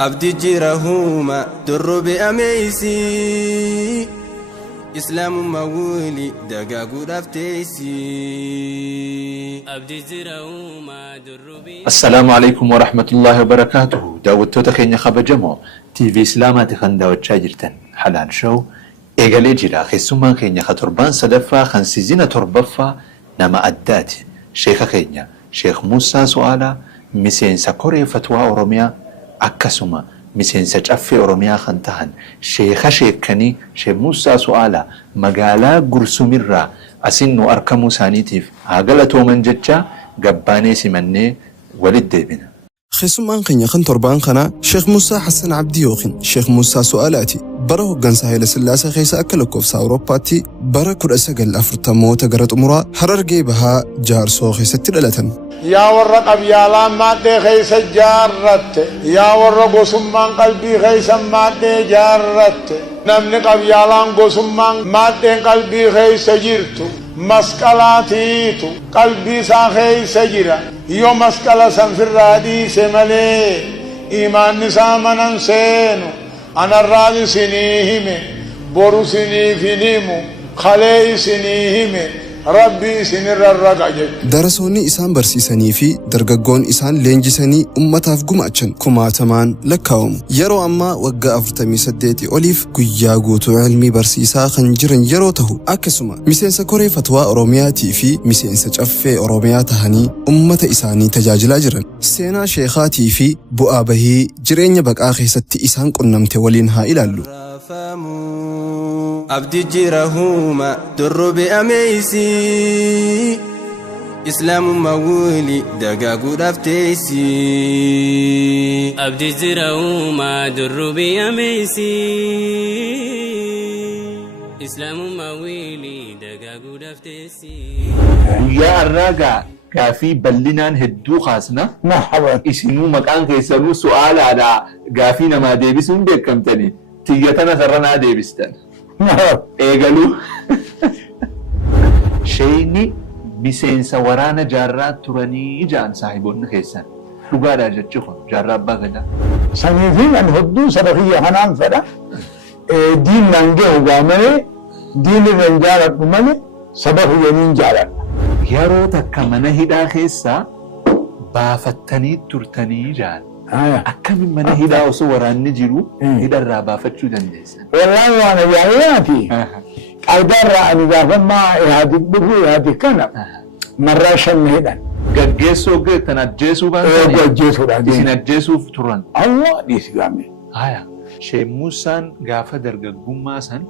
أبدي جيرهما درب أميسي إسلام مولي دقاقو دفتيسي أبدي جيرهما درب. السلام عليكم ورحمة الله وبركاته. داود تخين خبجمو تي في إسلامات خندا وتشاجرتن حلال شو إيجالي جرا خيسوما خينيا خطربان صدفا خنسيزينا تربفا نما أدات شيخ خينيا شيخ موسى سؤالا مسين سكوري فتوى أوروميا أكسوما مسين سجافي أوروميا خنتهن شيخني شيخ موسى سؤالا مقالا قرسوميرا أسنو أركمو سانيتيف عقلتو من جتشا قباني سمني ولد ديبنا خيسومان خينيا خن تربان خنا شيخ موسى حسن عبدي يوخن شيخ موسى سؤالاتي بره جنسا هيل سلاسة خيسا أكلكوف سأوروباتي بره كل أسجل أفرتمو تجرت أمورا حرر جيبها جار سو خيسة تلالتن يا ورق بيالا مادة خيسة جارت يا ورق قسمان قلبي خيسة مادة جارت نمنق بيالا قسمان مادة قلبي خيسة جرتو مسكلاتيتو قلبي سا خيسة جرا يو مسكلا سنفر رادي سملي إيمان نسامنا سينو أنا الرادي سنيهم بورو سنيفينيمو خلي سنيهم ربي سنر الرقاجة درسوني إسان برسيساني في درجون إسان لينجساني أمتاف قماشن كماتمان لكاوم يرو أما وقع أفرتمي سديتي أوليف كياغوتو علمي برسيسا خنجرن يروته أكسما مسين سكوري فتوى أورومياتي في مسين سجافي أورومياتهاني أمت إساني تجاجل أجرن سينا شيخاتي في بؤابه جرين يبقى آخي ستي إسان قنمت ولينها إلالو أبدي جيرهما درب أميسي إسلام مولي دقاقو دفتيسي أبدي جيرهما درب أميسي إسلام مولي دقاقو دفتيسي يا الرجع كافي بلنان هدو خاصنا مرحبا إسنو مكان كيسرو سؤال على كافينا ما ديبسون بكم تاني تيجتنا سرنا ديبستن إيجالو شيني مسينسا ورانا جارات تراني جان صاحبون خيسان لقادا جتشوخن جارات باغدا سنيفين أن هدو سبخية هنان فدا دين نانجه وغامني دين رنجالت بمني سبخية ننجالت يارو تكمنا هدا خيسا بافتني ترتني جان أكم من هدا وصوران نجرو هدا الرابا فتشو دنديسا والله وانا جاياتي قدر أن يقف ما يهدي بقول يهدي كنا مرة شن هدا جيسو تنجيسو بان جيسو رادي سنجيسو فتران الله ديس قامي هايا شيخ موسى غافا درجة جمّا سن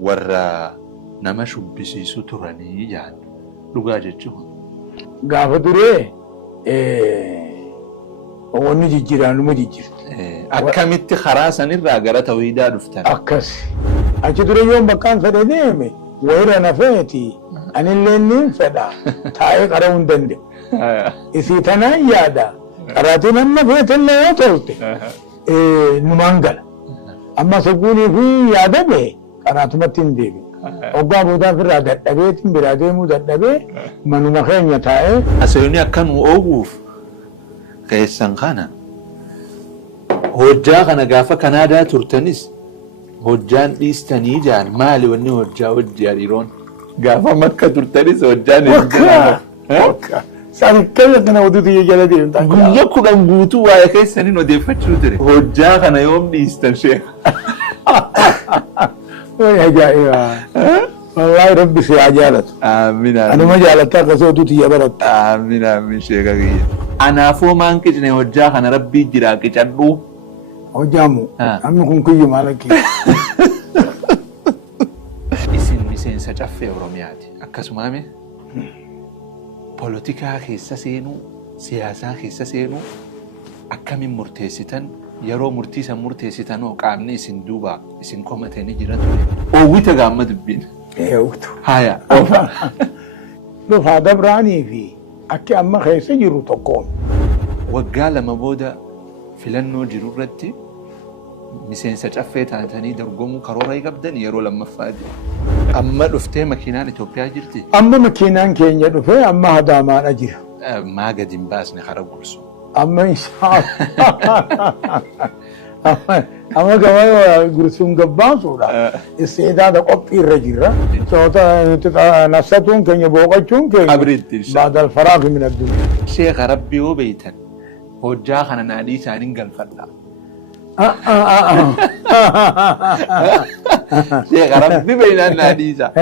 ورا نمشو بسيسو تراني جان لغا جتشوه غافا دري وني جيران مجيجير أكملت خراسة نرجع توحيدا دفتر أكس أجدر يوم مكان فدنيمي ويرا نفيتي أنا اللي نفدا تاي قرون دند إذا تنا يادا قراتنا نفيت اللي يطلت نمانجل أما سكوني في يادا به قراتنا تندبي أوقا بودا في رادة دبيت برادة مودا دبي منو مخين يتاي أسيرني أكن وأوقف كيسان خانا هوجا خانا غافا كندا ترتنس هوجان إستني جان مالي وني هوجا وجاريرون غافا مكة ترتنس هوجان وكا ساري كيسنا ودوتي يجلدي قلنا كنا نقوتو وايا كيسانين وديفت شو تري هوجا خانا يوم إستن شيخ ويا جائرة والله ربي سيعجالت آمين أنا ما جالتها قصودوتي يبرد آمين آمين شيخ أغير أنا فو مانك جنة هوجا خانا ربي جراكي جنبو هجامو أمي كن كيو مالكي مسين سجافي أورومياتي أكاسو مامي بوليتيكا خيسا سينو سياسا خيسا سينو أكامي مرتيستان يرو مرتيستان وقامني سندوبا سن كومتيني جراتو أوويتا غامد بين أوويتو هايا لو فادا براني في أكي أما خيسا جرو تقوم وقال مبودا فلانو جرو ردي مسين سجافي تاني درقومو كرورا يقبدن يرو لما فادي أما دفتي مكينان إثيوبيا جرتي أما مكينان كينيا دفي أما هدامان أجير ما قد ينباسني خرب قرصو أما إن شاء الله أما كمان قرصون قبان صورة استعداد قبي الرجل صوتا نفساتهم كن يبوقتهم كن بعد الفراغ من الدنيا شيخ ربي وبيتا هجا خنا نادي سانين قلفنا شيخ ربي بين الناديسة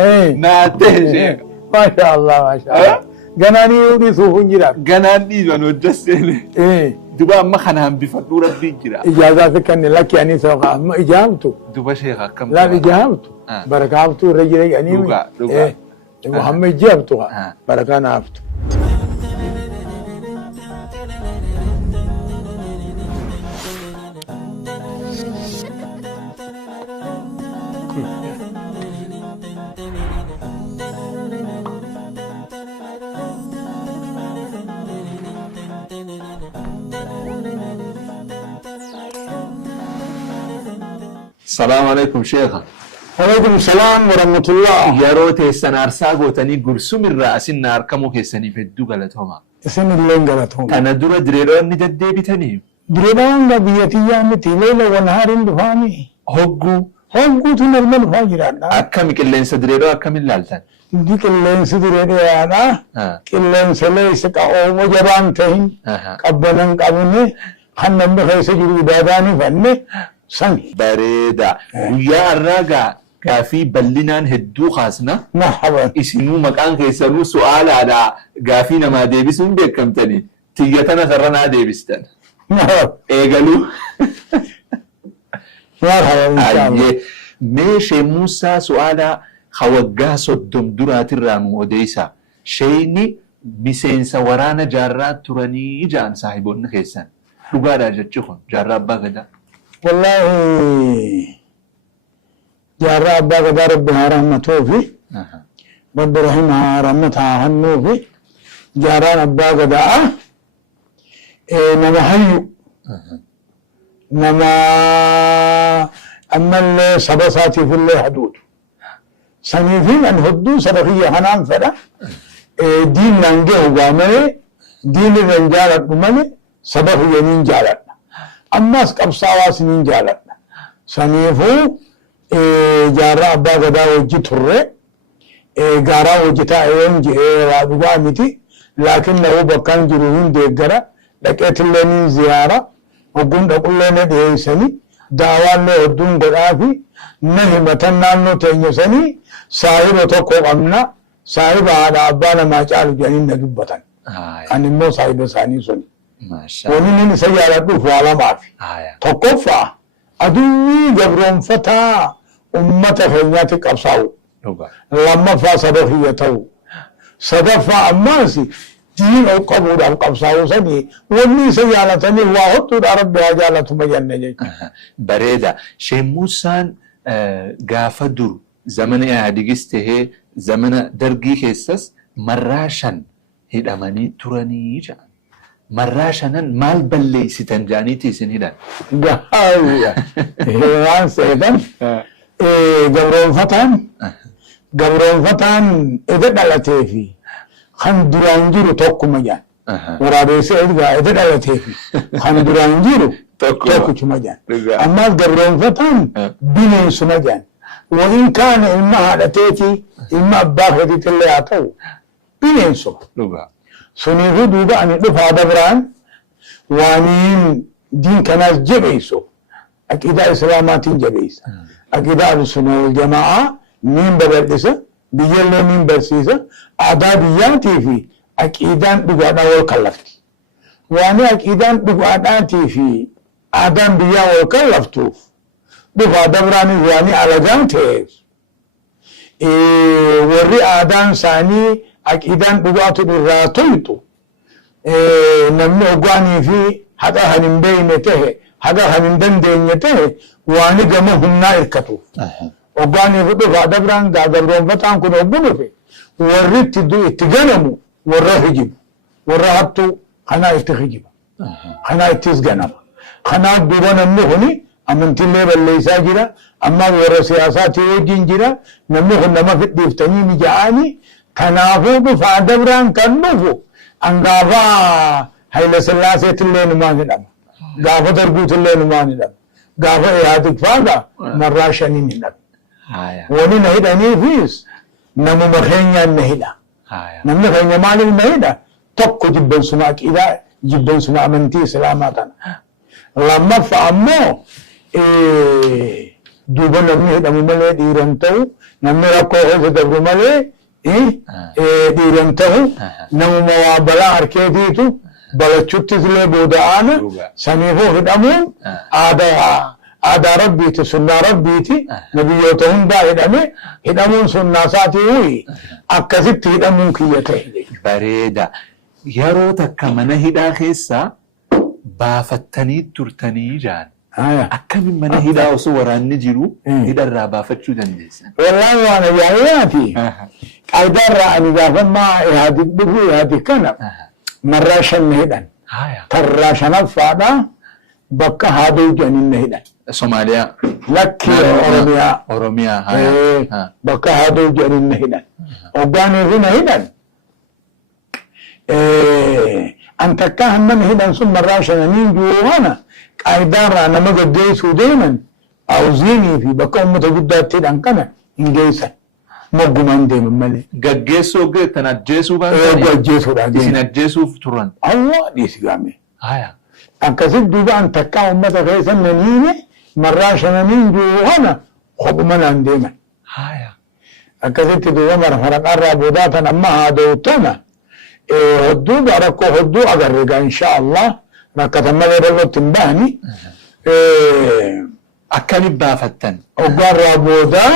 ناته شيخ ما شاء الله ما شاء الله جناني يودي سوفن جرا جناني زانو جسني دوبا ما خنهم بفضل ربي جرا إجازة كان لك يعني سوق ما إجابته دوبا شيخ كم لا إجابته بركاته رجل يعني محمد جابته بركان عفته السلام عليكم شيخا. وعليكم السلام ورحمة الله. يا روتي السنار ساقو تاني قرسوم الرأس النار كمو كيساني في الدو غلطهما. سن اللين غلطهما. أنا دورا دريرون نددي بتاني. دريرون بيتي يامتي ليلة ونهار دفاني. هوغو تنرمل فاجران. أكمل كلين سدريرو أكمل لالتان. دي كلين سدريرو أنا. كلين سليس كأومو جبان تهين. قبلن قبلني. خنن بخيس جري داداني فني. سني بريدا ويا الرجع كافي بلنان هدو خاصنا مرحبا اسمو مكان كيسلو سؤال على كافينا ما ديبسون بكم تاني تيجتنا سرنا ديبستان مرحبا ايغلو مرحبا ان شاء الله ماشي موسى سؤال خوجا صدم درات الرامو وديسا شيني مسينسا ورانا جارات تراني جان صاحبون خيسان لغادا جتشخون جارات باغدا والله جارة أبا قدر ربها رحمته في رب رحمها رحمتها هنو في جارة أبا قدر نما هيو نما أما اللي سبساتي في اللي حدود سنيفين أن هدو سبخية حنان فدا دين ننجه وامني دين رنجالت ومني سبخية ننجالت أماس كبساواس نينجالت سنيفو جارة أبا غدا وجي تره غارا وجتا ايونجي وابقا متي لكنه بكان جروهن ديگرا لكيت اللين زيارة وقم دقل لنا ديساني دعوان له الدون قرافي نهمتن نانو تنيساني صاحب وطوكو أمنا صاحب على أبانا ما جعل جانين نجبتن أن مو صاحب ساني سوني ما شاء الله ونين سيارة دوفو على معفي تقفى أدوي جبرون فتا أمة فيناتك أبصاو لما فا صدفيته صدفة أماسي دين أو قبول أو قبصاو سني وني سيارة تني وحطو رب وجالة مجنة بريدة شي موسان غافدر زمن اعدقسته زمن درقي خيسس مراشن هداماني تراني جان مراشنن مال بلي ستنجاني تيسن هدان قاوية هيوان سيدان قبرون فتان إذا دلتي في خندرانجيرو توكو مجان ورابيسي إذا دلتي في خندرانجيرو توكو مجان أما قبرون فتان بنين سمجان وإن كان إما هدتيتي إما باخدي تلي عطو بنين سم سنيفو دوبا أن يدفع دبران وانين دين كناس جبيسو أكيدا إسلاماتين جبيس أكيدا السنة والجماعة مين ببردسة بيجلنا مين برسيسة أعدادياتي في أكيدان بقعنا والكلفتي واني أكيدان بقعداتي في أعدان بيا والكلفتوف دفع دبراني واني على جانتيز وري أعدان ثاني أكيدان بقعتو بالراتويتو نمني أقواني في حدا هنم بينته حدا هنم دندينيته واني قمهم نائركتو أقواني في دفع دبران دا دبرون فتان كن أقواني في وريت دو اتجنمو ورا هجيب ورا هبتو خنا اتخجيب خنا اتزغنم خنا دوبان النهني أمنتي اللي بالليسا جرا أما ورا سياساتي وجين جرا نمنه نما في الدفتني مجااني تنافو دفع دبران كنفو أنقافا hayla sillaaseetillee numaan hidhama gaafa darguutillee numaan hidhama gaafa ihaadig faaga marraa shaniin hidhama wani na hidhaniifis namuma keenyaan na hidha namni keenya maaliif na hidha tokko jibbeensuma aqiidaa jibbeensuma amantii islaamaa tana lammaffaa ammoo duuba namni hidhamu malee dhiiran ta'u namni rakkoo keessa dabru malee dhiiran ta'u namuma waa balaa harkeetiitu balachuttis illee booda'aana saniifuu hidhamuun aadaa rabbiiti sunnaa rabbiiti nabiyyoota hundaa hidhamuun sunnaa isaatii akkasitti hidhamuun kiyya ta'e. Bareeda. Yeroo takka mana hidhaa keessaa baafattanii turtanii jaan. Akkamiin mana hidhaa osoo waraanni jiru hidharraa baafachuu dandeessan? Wallaahi waan ajaa'ibaati. Qaayidaarraa ani gaafammaa ihaadig dhufu ihaadig kana marraa shan na hidhan. Tarraa shanaffaadha bakka haaduu jedhaniin na hidhan. Somaaliyaa. Lakki Oromiyaa. Bakka haaduu jedhaniin na hidhan. Hoggaaniif na hidhan. An takka hamman hidhan sun marraa shananiin jiru kana qaayidaarraa nama gaggeessuu deeman awuziinii fi bakka uummata guddaatti hidhan kana hin geessan. Moggumaan deeman malee. Gaggeessuu hoggeettan ajjeesuu baatanii? Ajjeesuudhaan isin ajjeesuuf turan? Allah dhiisi gaame. Akkasitti duuba an takkaa uummata keessan nan hiine marraa shananiin jiru kana kophuma naan deeman. Akkasitti duuba marfaraqaarraa boodaa tan amma haada'u tana hedduu rakkoo hedduu agarre gaa insha Allah rakkatan malee irratti hin bahani. Akkamitti baafattan? Hoggaarraa boodaa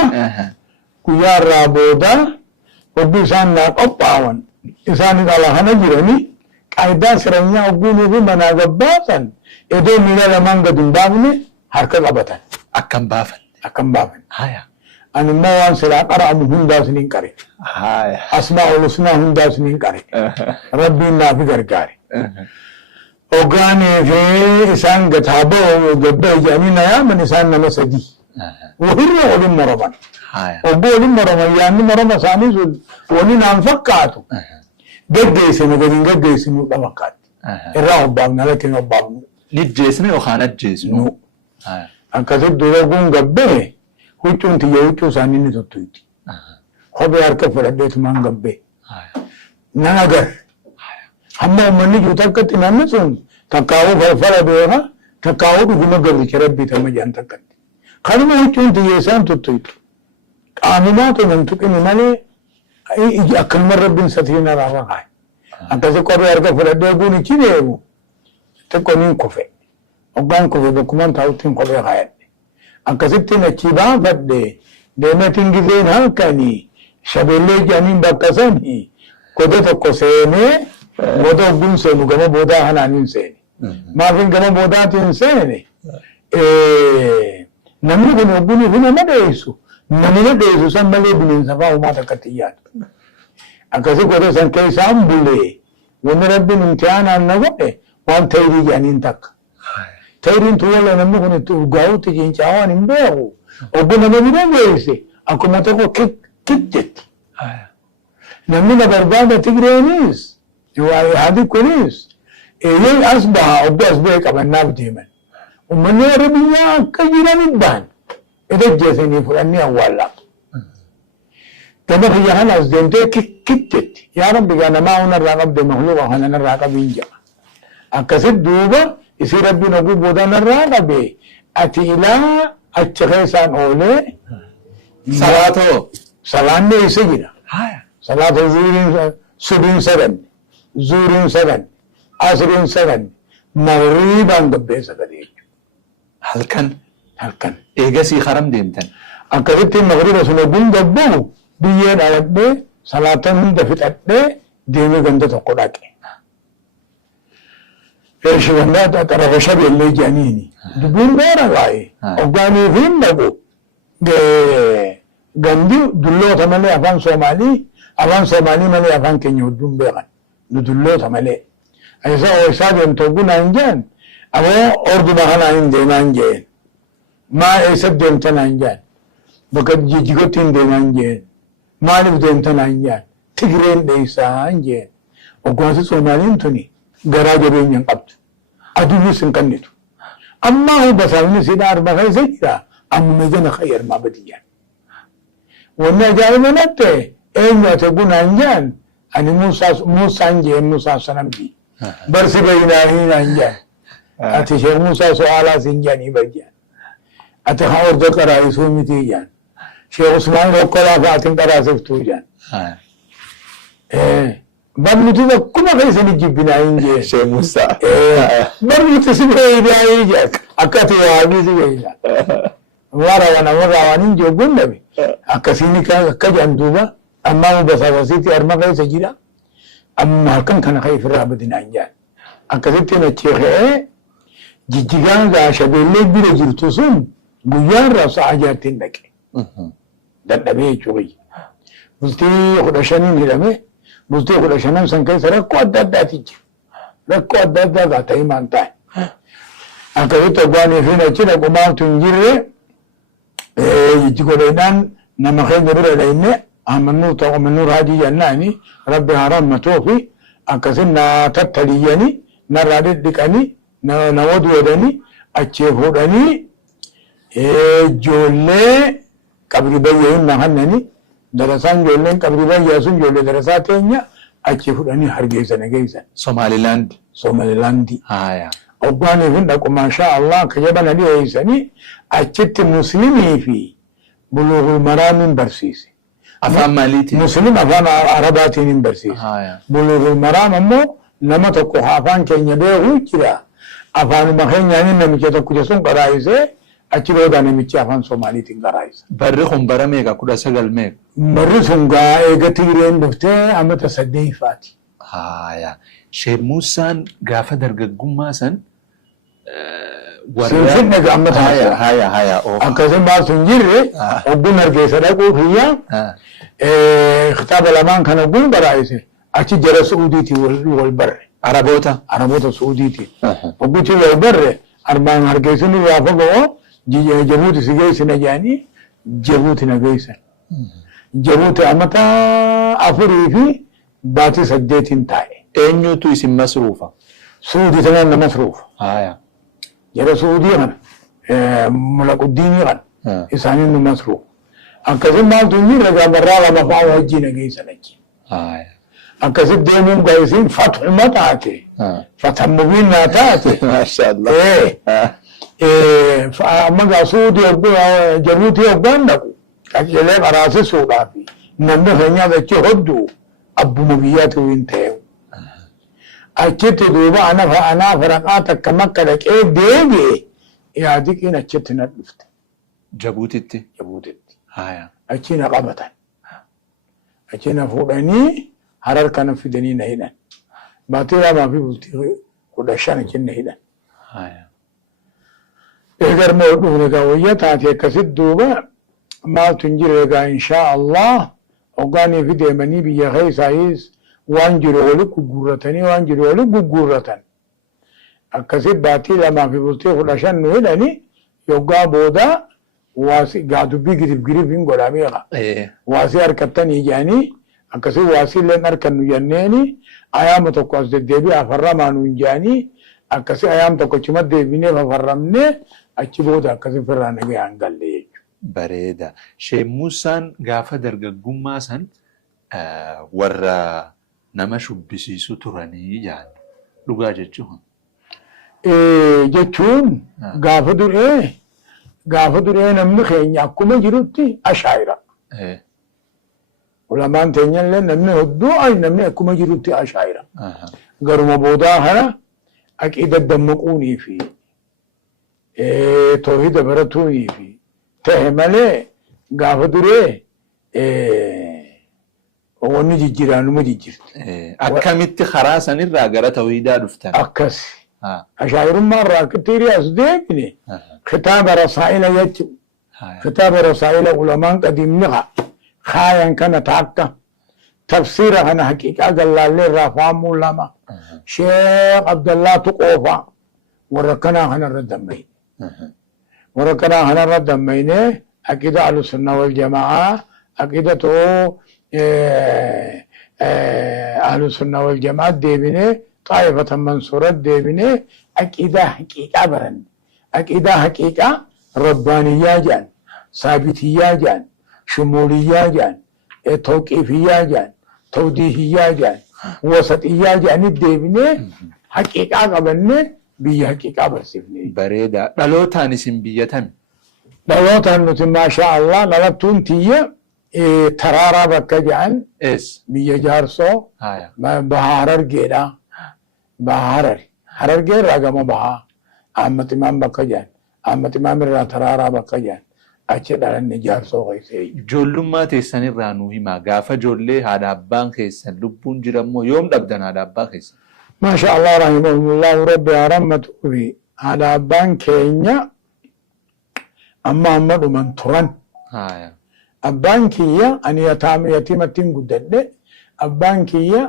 guyyaarraa boodaa hogguu isaan naa qophaawan isaanis ala kana jiranii qaayidaa sireenyaa hogguunii fi manaa gabbaasan edoo miila lamaan gad hin baafne harka qabatan. Akkam baafan? Akkam baafan. Ani immoo waan silaa qara'amu hundaas niin qare. Asmaa ol husnaa hundaas niin qare. Rabbiin naaf gargaare. Hoggaanii fi isaan gataaboo gabbaa ijaanii na yaaman isaan nama sadii. Wahirra waliin moroman. Obbo waliin moroman yaanni moroma isaanii sun wani naan fakkaatu. Gaggeessine gadiin gaggeessinu dha fakkaatti. Irraa obbaafna lakin obbaafnu. Lijjeessine yookaan ajjeessinu? Akkasitti dura kun gabbee huccuun tiyya huccuu isaanii ni tuttuuti. Kophee harka fudhadheetumaan gabbee. Nan agar. Amma uummanni jiru takkatti namni sun takkaawuu falfala beeka takkaawuu dhuguma gabricha rabbii tamma jedhan takkatti. Kanuma huccuun tiyya isaan tuttuutu. Qaanumaatu nan tuqini malee akkanuma rabbiin satiina raafa kaaye. Akkasi kophee harka fudhadhee kun ichi deemu xiqqoo niin kufe. Hoggaan kufe bakkumaan taa'uttiin kophee kaayadhe. Akkasittiin achi baafadhe deematiin giseen halkanii shabeellee jedhaniin bakka sanii goda tokko seenee goda hogguun seenu gama boodaa hanaaniin seene. Maafin gama boodaatiin seene namni kun hogguunii fi nama dheessu. Namni dheessu san malee bineensa fa'aa uumaa takkatti yaadu. Akkasii goda san keessaan bulee wanni rabbiin imtihaanaan na godhe waan ta'irii jedhaniin takka. Ta'iiriin tuwala namni kun itti urgaa'uutti ciincaawaan hin beeku. Obbo nama bira geesse akkuma tokko kittetti. Namni na barbaada Tigreenis haadi kunis yoo as baha obbo as ba'e qabannaaf deeman. Uummanni warra biyyaa akka jiran ba'an. Edejjeesanii fudhannee awwaallaa. Gama biyya kanas deemtee kittetti. Yaa Rabbi gaa namaa hunarraa qabde mahluuqa kanarraa qabiin jedha. Akkasitti duuba isii rabbiin oguu boodanarraa qabe ati ilaa achi keessaan oolee salaatoo salaanne isa jira. Salaatoo subiin saganne zuuriin saganne asriin saganne magriibaan gabbee sagadee jechuudha. Halkan. Eegasii haram deemtan. Akkasitti magriiba sun oguun gabbuu biyyee dhaladhee salaatan hunda fixadhee deemee ganda tokko dhaqe. Shigannaa xarafa shabeellee jedhaniini. Dubbiin dheeraa baay'ee. Hoggaanii fi hin dhaqu. Gandi dulloota malee afaan Soomaalii malee afaan keenya hedduun beekan. Nu dulloota malee. Isaa deemtu oggunaa hin jeen. Ammoo orduma kanaa hin deemaa hin jeen. Maa eessatti deemtanaa hin jeen. Bakka jijjigotti hin deemaa hin jeen. Maaliif deemtanaa hin jeen. Tigreen dheessaa hin jeen. Hoggaansi Soomaaliin tuni قراجة بين ينقبت أدوه سنكنتو أما هو بس من سيدار بخير سجرا أما مجانا خير ما بديان وانا جاي من أنت أين تكون أنجان أنا موسى أنجي موسى سنمدي برس بينا هنا أنجان أتشي موسى سؤالا سنجاني بجان أتخاور ذكر رئيسو متيجان شيخ عثمان وقلا فاتن قراسفتو جان برمتي ذا كما كيس نجيبنا إنجي شيخ موسى برمتي سبعي داعي جاك أكاتي وعبي سبعي warra inji ogun dabe akkasini ka janduba amma mu basabasiti arma kai sajida amma kan kana kai firra badina anja akkasitti na cehe jijjigan ga shabelle bire jirtu sun guyar rasu ajatin dake daddabe cuyi musti khudashanin hidame musti khudashanan san kai sara ko dadda tiji rakko dadda ga tai manta akkasitti gwani fina cina kuma tunjire يجيكولينان نما خير جبر لينه أمنو تو أمنو راجي جناني ربي هرم متوفي أكسرنا تتليني نرادي دكاني نود وداني أشيف وداني جولة قبل بيجين نهانني درسان جولة قبل بيجاسون جولة درساتينيا أشيف وداني هرجيسا نجيسا سوماليلاندي هايا أبغاني فندق ما شاء الله كجبنا لي إيساني أشت مسلمي في بلوغ المرام برسيسي أفهم ماليتي مسلم أفهم عرباتي برسيسي بلوغ المرام أمو لما تكو حافان كي يبيه كلا أفهم مخين يعني نمشي تكو جسون قرائزة أشترو دا نمشي أفهم سوماليتي قرائزة برخم برميكا كودا سجل ميك برخم قا إيغا تيرين بفتة أما تصدي فاتي هايا شيخ موسى قافة درققوما سن سنفدنا قامت هايا أكاسم بعض سنجيري وقوم مركز لكو فيها خطاب الأمان كان قوم برائسي أشي جرى سعوديتي والبر عربوتا سعوديتي وقوتي والبر أربان مركزين وافقوا جبوتي سيجيسي نجاني جبوتي نجيسي جبوتي أمتا أفري في باتي سجيتين تاي أنيو تو اسم مصروفة سعودي تمام مصروف هايا جرى سعودي غن ملك الدين غن إساني مصروف أكاسم ما تنجي رجع برا ما فاو هجي نجيسي نجي أكاسم ديمون قايسين فتح متاتي فتح مبين ناتاتي ما شاء الله فأما سعودي جبوتي أبغانكو أجلس أراسي سودافي نمنا فنيا ذكي هدو أبو مبيات وينتهو أكيد دوبا أنا فرقات كمكة لك إيه ديبي يا ديك إن أكيد نلفت جبوتي هايا أكيد قبضا أكيد فوراني هرر كان في دني نهينا باتيرا ما في بلتي كودشان أكيد نهينا هايا إذا موضوع نجاوية تاتي كسد دوبا ما تنجرها إن شاء الله وقاني في ديماني بيخي سايس وانجروا لك جورتني وانجروا لك جورتن أكسب باتي لما في بلتي خلاشان نويلاني يوقع بودا واسي قاعدوا بيقرب إن قراميها واسي أركتني جاني أكسب واسي لين أركن نجانيني أيام تقوس الدبي أفرمان ونجاني أكسب أيام تقوس دبيني ففرمني أكسب بودا أكسب فرانة جان قال لي bareeda Sheekh Muusaan gaafa dargaggummaa san warra nama shubbisiisu turanii jaan dhugaa jechuun gaafa duree namni keenya akkuma jirutti ashaayira ulamaan teenyallee namni hedduu namni akkuma jirutti ashaayira garuma boodaa kana aqiida dammaquunii fi tawhiida baratuunii fi تهمله قافدره وني جيرانو ما جيرت أكملت خراسان الراجرة تويدا دفتن أكس أشاعر مرة كتير أصدقني خطاب رسائل يجب خطاب رسائل علماء قديم نغا خاين كان تعكا تفسير أنا حقيقة قال الله رافع مولاما شيخ عبد الله تقوفا وركنا هنا الردمين وركنا هنا الردمين أكيد أهل السنة والجماعة أكيدته أهل السنة والجماعة ديبينه طائفة منصورة ديبني أكيدا حقيقة برن أكيدا حقيقة ربانية جان ثابتية جان شمولية جان توقيفية جان توضيحية جان وسطية جان ديبني حقيقة قبلني بي حقيقة برسفني بريدا دلوتان اسم بيتم دلوتان نتي ما شاء الله للتون تية ترارا بكا جان اس بي جارسو هايا بهارر جيدا بهارر هرر جيد رقم بها أحمد إمام بكا جان أحمد إمام را ترارا بكا جان أچه دارن جارسو غيسي جولما تيسان الرانو هما غافا جولي هذا أبان خيسان لبون جرمو يوم دبدن هذا أبان خيسان ما شاء الله رحمه الله ربي رحمته في هذا أبان كينيا أما أمد من تران هايا أبان كيا أن يتيمتين قدد أبان كيا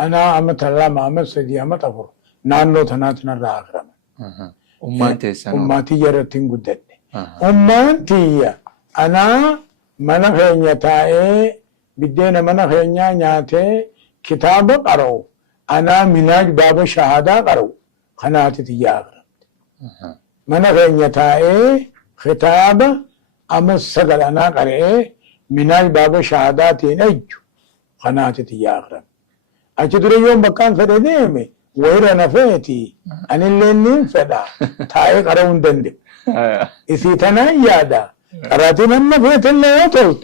أنا أمت الله ما أمت سدي أمت أفر نانو تناتنا الرأخرم أمان تيسان أماتي يرتين قدد أماتي أنا من خينيا تاي بدينا من خينيا نياتي كتاب قرأو أنا مناج باب شهادة قرأو خناتي تياغرم من خينيا تاي خطاب أمس سقل أنا قرأ مناج باب شهاداتي نجو خناتي تياغرم أجدر يوم بكان فديمي ويرا نفيتي أن اللي ننفدا تاي قرأون دندب إذا تنايادا قرأتنا نفيت اللي يطلت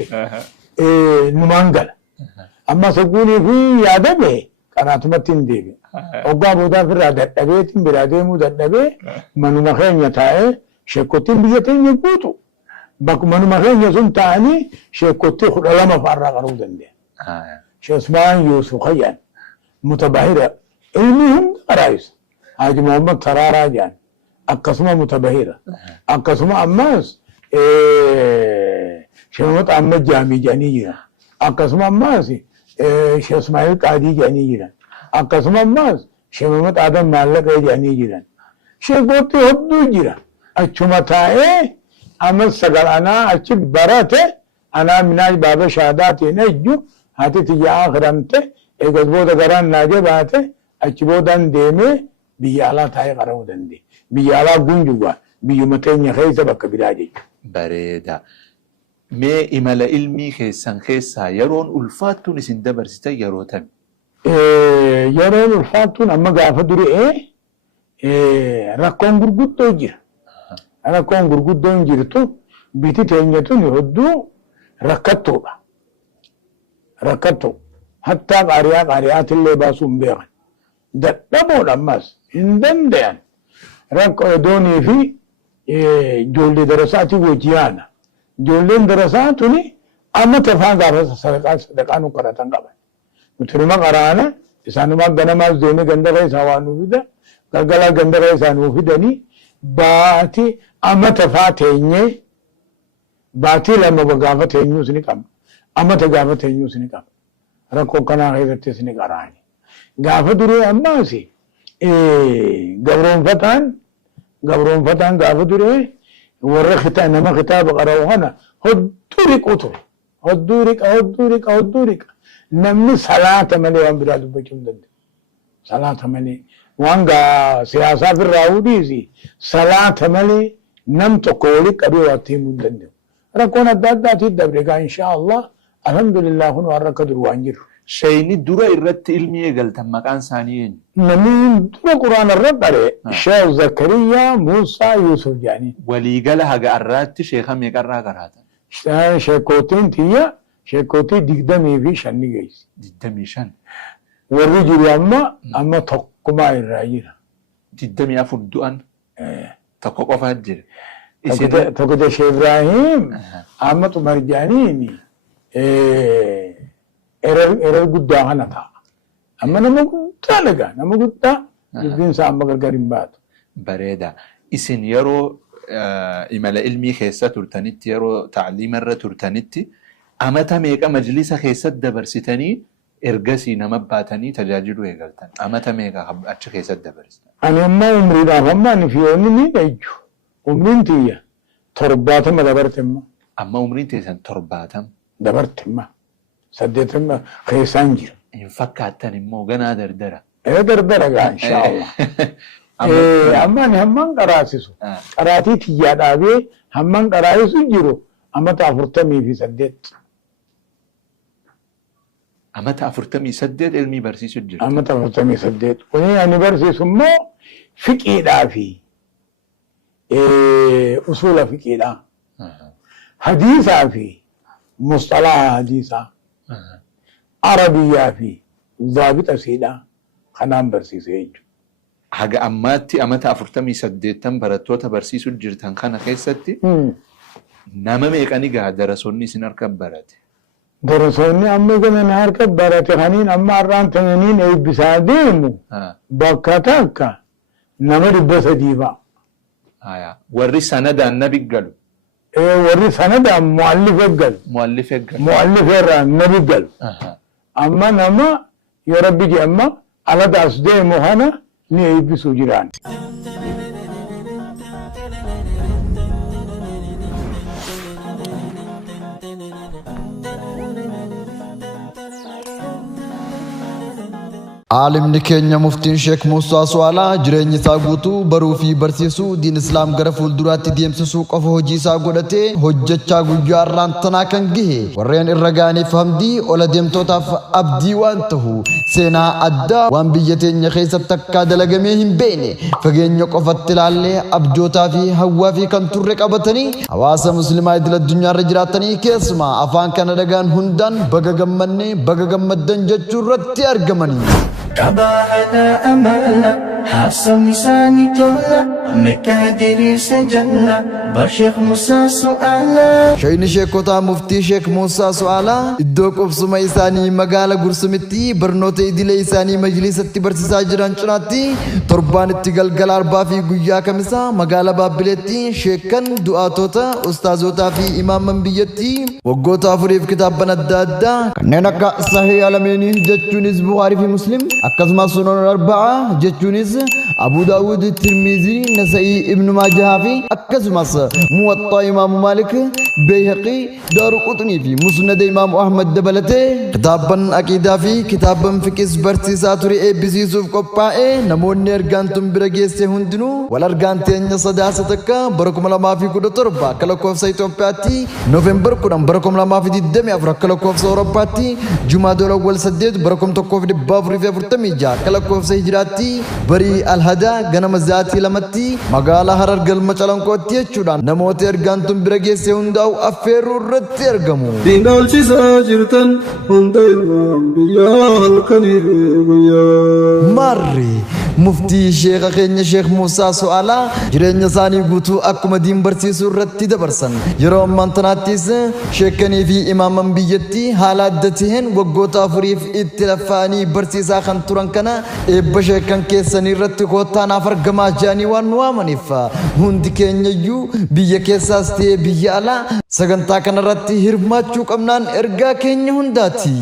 نمانقل أما سقوني في يادبه قرأت متندبه وقابو دا في رادت أبيتين براديمو دادبه منو مخين يتاي شكوتين بيتين يقوتو بك منو مخين يسون تاني شكوتين خد علامة فارا قرأو دندب شو اسمان يوسف خيان متبهرة علمهم قرائس حاج محمد ترارا جان أقسمه متبهرة أقسمه أماس شمت أحمد جامي جاني جنا أقسمه أماس شيخ اسماعيل قادي جاني جنا أقسمه أماس شمت آدم مالك جاني جنا شيخ بوتي هدو جنا أچمتاء أمس سقل أنا أچب برate أنا مناج باب شهاداتي نجو هاتي تجي آخرمته eegas booda garaan naaje baate achi boodaan deemee biyya alaa taa'ee qara'uu danda'e. Biyya alaa gunjuba biyyuma teenya keessa bakka biraa jechuudha. Bareeda. Mee imala ilmii keessan keessaa yeroon ulfaattuun isin dabarsite yeroo tami? Yeroon ulfaattuun amma gaafa duree rakkoon gurguddoo jira. Rakkoon gurguddoon jirtu biti teenya tun hedduu rakkattoodha. Rakkatto. حتى قارئات اللي باسون بيغن دبون أماس هندن ديان رك دوني في جولي درساتي وجيانا جولين درساتني أما تفان قارس صدقان وقراتان قبل مترما قرانا إسانو ما غنما زوني غندرة سوانو فيدا غلغلا غندرة سانو فيدني باتي أما تفاتيني باتي لما بغافتينيو سنكام أما تغافتينيو سنكام rakko kana keessatti ni qaraani gaafa duree ammaasi gabroonfataan gaafa duree warra nama kitaaba qara'u kana hodduu riqa namni salaata malee waan biraa dubbachuu hin danda'u salaata malee waan siyaasaa firraa dhiisi salaata malee nam tokko walitti qabee waatti himuu hin danda'u rakkoon adda addaatiif dabre gaa inshaa Allah alhamdulillah kun waan rakka duru waan jiru. Shayni dura irratti ilmi eegaltan maqaan isaanii eenyu? Namni dura quraana irra qare Sheekh Zakariyaa Muusaa Yuusuf jedhanii. Waliigala haga arraatti sheekha meeqarraa qaraatan? Sheekootiin tiyya sheekootii 25 ni geessi. 25. Warri jiru amma tokkumaa irraa jira. 24 du'an tokko qofaa jira. Tokko Sheekh Ibraahiim amma xumar jedhaniini. Erer guddaa kana ta'a. Amma nama guddaa laga nama guddaa dubbiin isaa amma gargar hin baatu. Bareeda. Isin yeroo imala ilmii keessa turtanitti yeroo tacliima irra turtanitti amata meeqa majlisa keessatti dabarsitanii ergasii nama baatanii tajaajiluu eegaltan? Amata meeqa achi keessatti dabarsitan? Ani amma umriidhaaf amma ani fi yoonni ni dhayyu. Umriin tiyya 70 dabarte amma. Amma umriin teessan 70? Dabarte amma. 80 keessaan jira. Hin fakkaattan immoo ganaa dardara. درجة إن شاء الله أمان همّن قراسيسو قراتي تيجاد أبي همّن قراسيسو جيرو أما تافرتمي في سدت أما تافرتمي سدت علمي برسيسو جيرو أما تافرتمي سدت وني أنا برسيسو مو فقه دافي أصول فقه دا حديثا في مصطلح حديثا عربية في ضابط أسيدا خنام برسيسو haga ammaatti amata 48 barattoota barsiisuu jirtan kana keessatti nama meeqani gaa darasoonni isin harka barate darasoonni amma gaman harka barate kaniin amma arraan tananiin eebbisaa deemu bakka takka nama 300 aya warri sanadaan nabi galu warri sanadaan muallif irraa nabi galu amma nama yoo rabbi ji amma aladaas deemu hana ni eebbisu jiraan عالمني كينيا مفتين شيخ موسى سوالا جريني ساغوتو بروفي برسيسو دين اسلام غرا فولدراتي ديمسسو قفو هجيسا غودتي هجچا غياران تناكن غي ورين الرغاني فهمدي ولا ديمتوتاف ابدي وانتهو سينا ادا وان بيتين خيسب تكا دلغميهم بيني فغينيو قفتلالي ابجوتا في هوا في كنتور قبتني حواس مسلماي دل الدنيا رجراتني كيسما افان كندغان هندان بغغمني بغغمدن جچورتي ارغمني كباهنا أملنا حاسم لساني تولا مكادري سجلنا بشيخ موسى سؤالا شين شيخوتا مفتي شيخ موسى سؤالا ادوك افسما إساني مقالة قرسمتي برنوتي دي إساني مجلس برسيسا جران چناتي تربان اتقل قلار بافي قويا كمسا مقالة بابلتي شيخن دعاتوتا استازوتا في إمام منبيتي وقوتا فريف كتاب بندادا كنينك صحيح علميني جتشونيز بخاري في مسلم أكثما سنن الأربعة جتشونيز أبو داود الترمذي نسائي ابن ماجه في أكثما موطأ إمام مالك بيهقي دار قطني في مسند إمام أحمد دبلته كتابا أكيدا في كتابا فكس برسيسا تري بسيسوف قبائي نمون نرغانتم برغيسي هندنو والارغانتين صداستك بركم لما في كود تربا كالكوف سيتون باتي نوفمبر كودم بركم لما في دمي أفرق كالكوف سورباتي جمعة الأول سديد بركم تكوف دي بافري في فرتميجا كالكوف سيجراتي بري الهدا غنم زاتي لمتي مغالا هرر قلم چلن قوتي چودان نموت ارغانتم برغيسي هنداو أفيرو رت ارغمو دينال چيسا جرتن هندل بيا الكنير بيا ماري مفتي شيخ خيني شيخ موسى سؤالا جرين ثاني غوتو اكما دين برسيسو رتي دبرسن يرو مانتناتيس شيخني في امام بيتي حالات دتهن وغوتا فريف اتلفاني برسيسا خنتورن كنا ابشكن كيسني رت غوتا نافر غما جاني وان وامنيفا هند كينيو بيا كيساستي بيالا سغنتا كن رتي هرماچو قمنان ارغا كيني هنداتي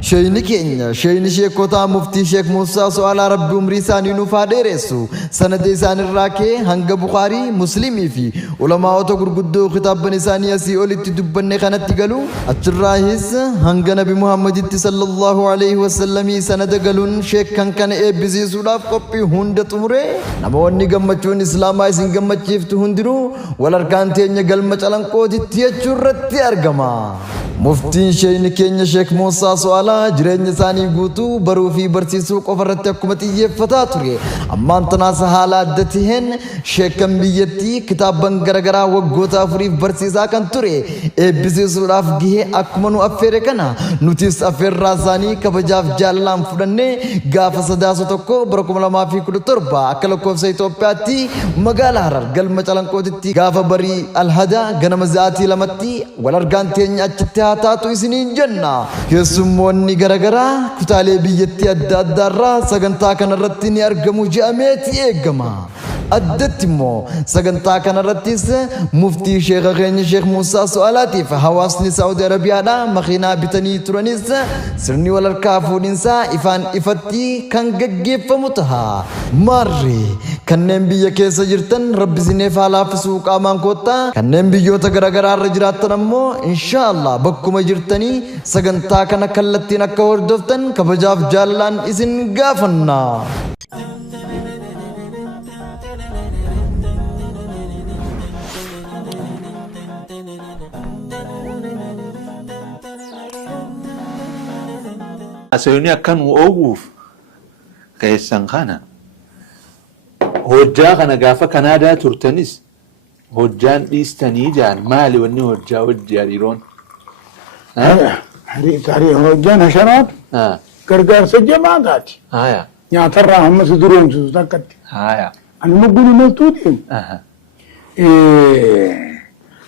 شيني كينيا شيني شيخوتا مفتي شيخ موسى سؤال ربي عمري ساني نفاديرسو سند سان الراكي هنگ بخاري مسلمي في علماء تو غرغدو خطاب بن ساني اسي اولت دبن خنت گلو اتراهيس هنگ نبي محمد صلى الله عليه وسلم سند گلون شيخ كان ابزي سولاف كوبي هند تمره نموني گمچون اسلام اي سين گمچيفت هندرو ولركان تيني گلم چلن کو دتي چرتي ارگما مفتي شيني كينيا شيخ موسى سؤالا جرين ثاني غوتو برو في برسيسو قفرت حكومتي فتاتوري اما انتناس حالات دتهن شيكم بيتي كتابن غرغرا وغوتا فري برسيسا كنتوري ابسيسو راف گيه اكمنو افير كنا نوتيس افير رازاني كبجاف جالام فدني غاف سداسو تكو بركم لما في كدو تربا اكلكو سيتوبياتي مغال هرر گل مچلن كودتي غاف بري الهدا غنمزاتي لمتي ولرغانتين اچتاتاتو اسنين جنة يسموني غرغرا كتالي بيتي الدادارا سغنتا كان رتني ارغمو جاميتي ايغما أدتمو سجنتا كان رتيس مفتي شيخ غني شيخ موسى سؤالاتي فحواسني سعودي عربيا دا مخينا بتني ترانيس سرني ولا الكافو ننسى إفان إفتي كان جيف متها ماري كان نبي كيس جرتن رب زينف على فسوق أمان كوتا كان نبي يوتا غرغرا رجرات نمو إن شاء الله بكم جرتني سجنتا كان كلت kanattiin akka hordoftan kabajaaf jaalallaan isin gaafanna. Asayuni akkan oguuf keessan kana hojjaa kana gaafa Kanaadaa turtanis hojjaan dhiistanii jaan maali wanni hojjaa hojjaa dhiiroon? Hojjaan hasharaatu gargaarsa jamaataati. Nyaatarraa hamma si duroomsisu takkatti. Ani mugguun imaltuu deemu.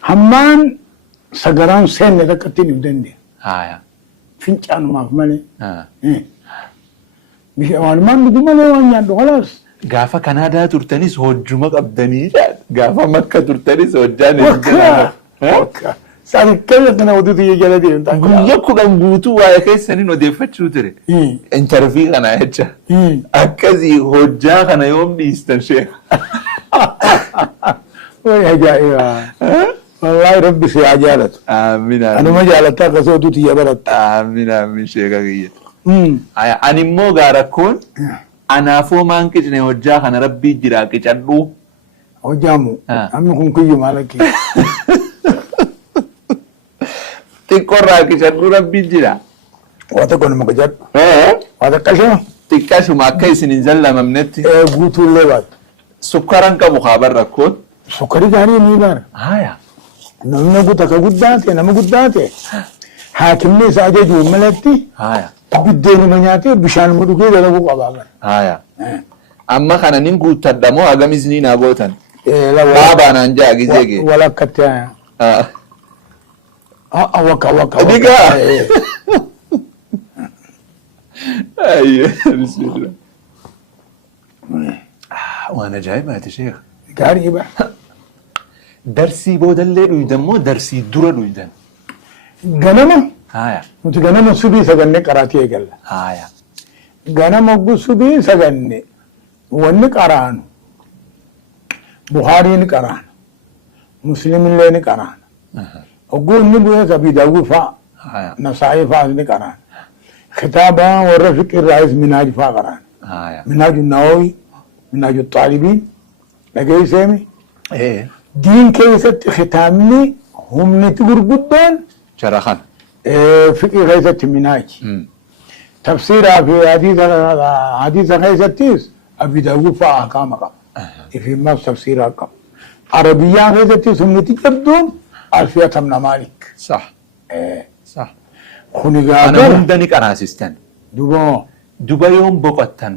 Hammaan sagaraan seenne takkatti ni dandeenya. Fincaanumaaf malee. Walumaan dhugu malee waan nyaadhu khalaas. Gaafa Kanaadaa turtanis hojjuma qabdanii gaafa Makka turtanis hojjaan Sanikkeessa kana oduutu jala deemta. Guyya 10 guutuu waa'ee keessaniin odeeffachuu ture. Intervii kana jecha. Akkasii hojjaa kana yoom dhiistan sheekh? Way ajaa'iba. Wallahi rabbi si ajaalatu. Amiin. Anuma jaalataa akkasii oduutu baratta. Amiin sheekha kiyya. Ani immoo gaarakkoon anaafoo maan qicne hojjaa kana rabbii jira qicadhu. Hojjaamu. Amma kun kiyyu maalakki. Xiqqoorraa qicadhu rabbii jira. Wata kun nama qicadhu. Wata qashama. Xiqqashuma akka isin hin jallamamnetti. Guutuullee baatu. Sukkaran qabu haa rakkoon. Sukkari gaarii ni baara. Namni guutaa ka guddaa ta'e nama guddaa ta'e. Haakimni isaa ajajuun malatti. Biddeenuma nyaatee bishaanuma dhugee dalaguu qabaa. Amma kana nin guuttadha moo agamis ni naa gootan? Baabaan jaa gizee gee. Walakkatti waka. Digaa. Bismillah. Waan ajaa'ibaati sheekha. Gaarii ba. Darsii boodallee dhuydan moo darsii dura dhuydan? Ganama. Nuti ganama subii saganne qaraatii eegalla. Ganama subii saganne wanni qaraanu Buhaariin qaraana Muslimillee ni qaraana. Ogguu inni bu'ee Abii Daawud fa'a Nasaa'ii fa'a ni qaraana. Kitaaba warra fiqirraayis Minaaj fa'a qaraana. Minaaju Nawawi, Minaaju Xaalibiin dhageesseemi. Diin keessatti kitaabni humniti gurguddaan Sharaxan. فقه غيثة مناج تفسيرها في حديث غيثة أبي داود فأحكام في ما تفسيرها كم عربية غيثة ثم تجبدون ألفية من مالك صح صح خوني أنا مندنك أنا أسيستان دوبا يوم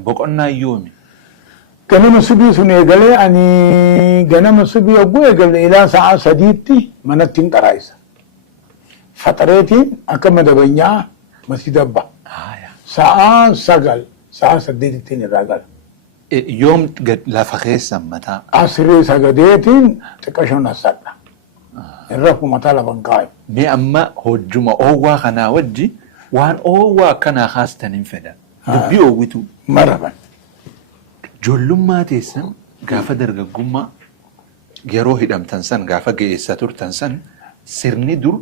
بقنا يومي ganama subii sun eegalee ani ganama subii yogguu eegale ilaa sa'a sadiitti manatti hin qaraayisa. Faxareetiin akka madabanyaa masjida abba. Sa'a 9 sa'a 8 irraa gala. Yoom lafa keessan mataa? Asirii sagadeetiin xiqqashoon asadha. Irra kun mataa lafa hin kaayu. Mee amma hojjuma oowwaa kanaa wajji waan oowwaa akkanaa haastan hin fedha. Dubbii oowwitu. Maraban. Ijoollummaa teessan gaafa dargaggummaa yeroo hidhamtan san gaafa geessa turtan san sirni dur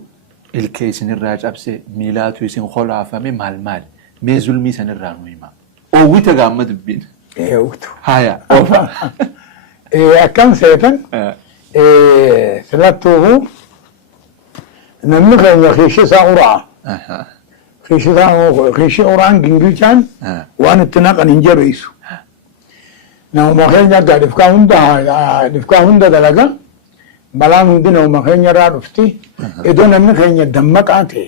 ilkee isinirraa cabse miilaatu isin kholaafame maal mee zulmii sanirraa nu hima. Oowwita gaamma dubbiin. Oowwitu. Haya. Akkam seetan silattuuhu namni keenya kiishi isaa uraa. Kiishi uraan gingilchaan waan itti naqan hin jabeessu. Nama keenya gaa dhifkaa hunda dalaga balaan hundi nama keenya irraa dhufti iddoo namni keenya dammaqaa ta'e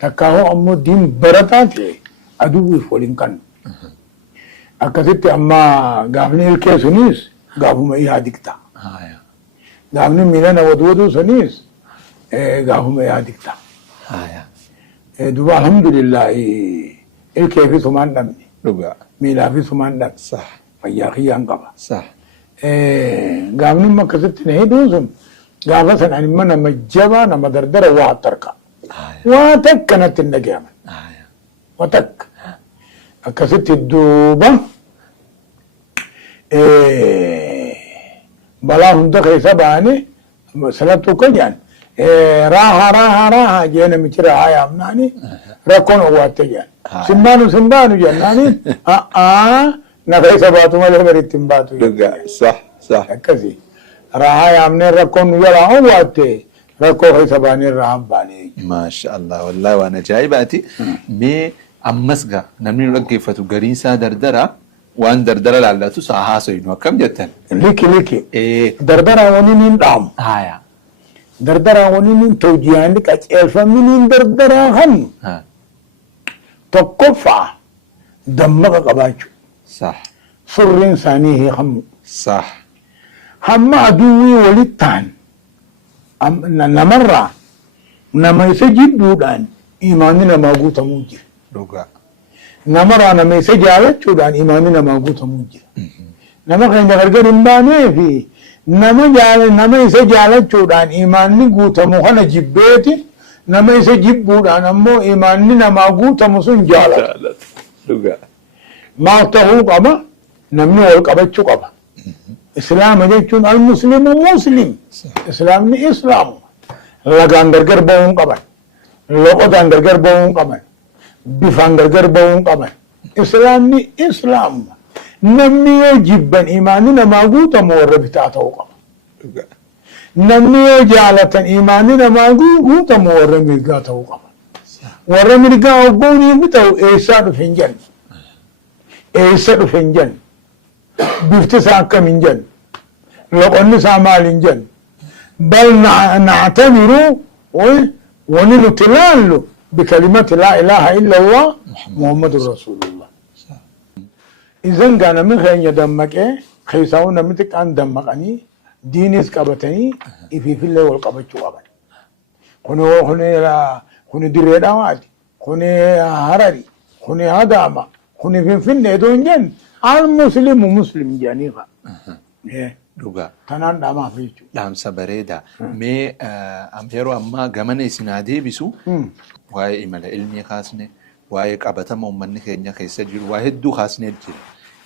takkaahoo ammoo diin barataa ta'e aduwwiif waliin kannu. Akkasitti amma gaafni ilkee sunis gaafuma yaadikta. Gaafni miila nama waduu sunis gaafuma yaadikta. Duba alhamdulillah ilkee fi sumaan dhabne miilaa fi sumaan dhabne. Fayyaa kiyyaan qaba. Gaafni immoo akkasitti na hidhuu sun gaafa san ani immoo nama jabaa nama dardara waa tarka. Waa takka natti hin dhagahaman. Waa takka. Akkasitti duuba balaa hunda keessa ba'anii salattuu kan jedhan راها جينا مترا هاي أمناني ركون واتجان سمبانو جناني نفي سباتو ماله مريتم باتو صح كذي راها أمني ركون يلا هو واتي ركو هاي سباني راهم باني ما شاء الله والله وانا جاي باتي مي أمسجا نمني ركيفتو قرينسا دردرة وان دردرة لعلتو ساحاسو ينو كم جتن ليكي دردرة ونين دام هايا دردرة ونين توجيهان لك ألفمين دردرة هم تقفع دمك قباجو صح سر إنسانيه هم صح هم عدوي ولتان نمرة نما يسجد بودان إيماننا ما قوت موجه دوغا نمرة نما يسجد بودان إيماننا ما قوت موجه نما خين غرقر إمباني في نما يسجد بودان إيماننا قوت موخنا جبيتي نما يسجد بودان أمو إيماننا ما قوت مسون جالت دوغا ما تهو قبا نمني والقبا تشو قبا إسلام جيتون المسلم مسلم إسلام ني إسلام لغان غرغر بون قبا لغان غرغر بون قبا بفان غرغر بون قبا إسلام ني إسلام نمني يجبن إيماننا ما قوت مورب تاتو قبا نمني جالة إيماننا ما قوت مورب ملقاتو قبا ورب ملقاو بوني متو إيساد فنجن إيساد فنجن بفتسا كمنجن لقن سامال جن بل نعتبر ونتلال بكلمة لا إله إلا الله محمد رسول الله إذن كان من خين يدمك خيساون نمتك أن دمقني دينيس قبتني في الله والقبتش قبل خوني دريد أوادي خوني هرري خوني هداما خوني فين دون جن المسلم مسلم جانيغا دوغا تنان داما فيجو دامسا بريدا مي أميرو أما غماني سنادي بيسو واي إمالا علمي خاصني واي قابتا مؤمني خينيا خيسا جير واحد دو خاصني جير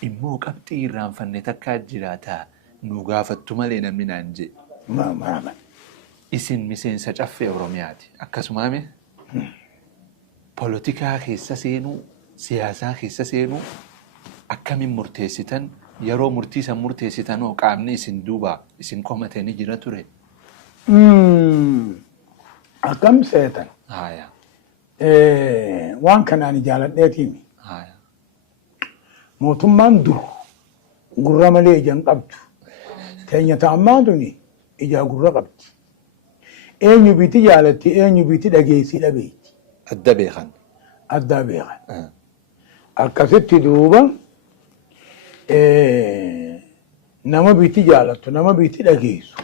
إمو قبتي إيران فنتكا جيراتا نوغافتو مالينا من أنجي ما إسن مسين سجف أورومياتي أكاسو مامي بوليتيكا خيسا سينو سياسا خيسا سينو أكامي مرتيستان yeroo murtii san murteessitan oo qaamni isin duuba isin qomatanii jira ture. Akkam seetan. Haaya. Waan kanaan jaaladheetiimi. Haaya. Mootummaan dur gurra malee ijaan qabdu. Teenya ta'ammaatuni ijaa gurra qabdi. Eenyu biti jaalatti eenyu biti dhageessii dhabeetti. Adda beekan. Adda beekan. Akkasitti duuba. nama biti jaalattu nama biti dhageessu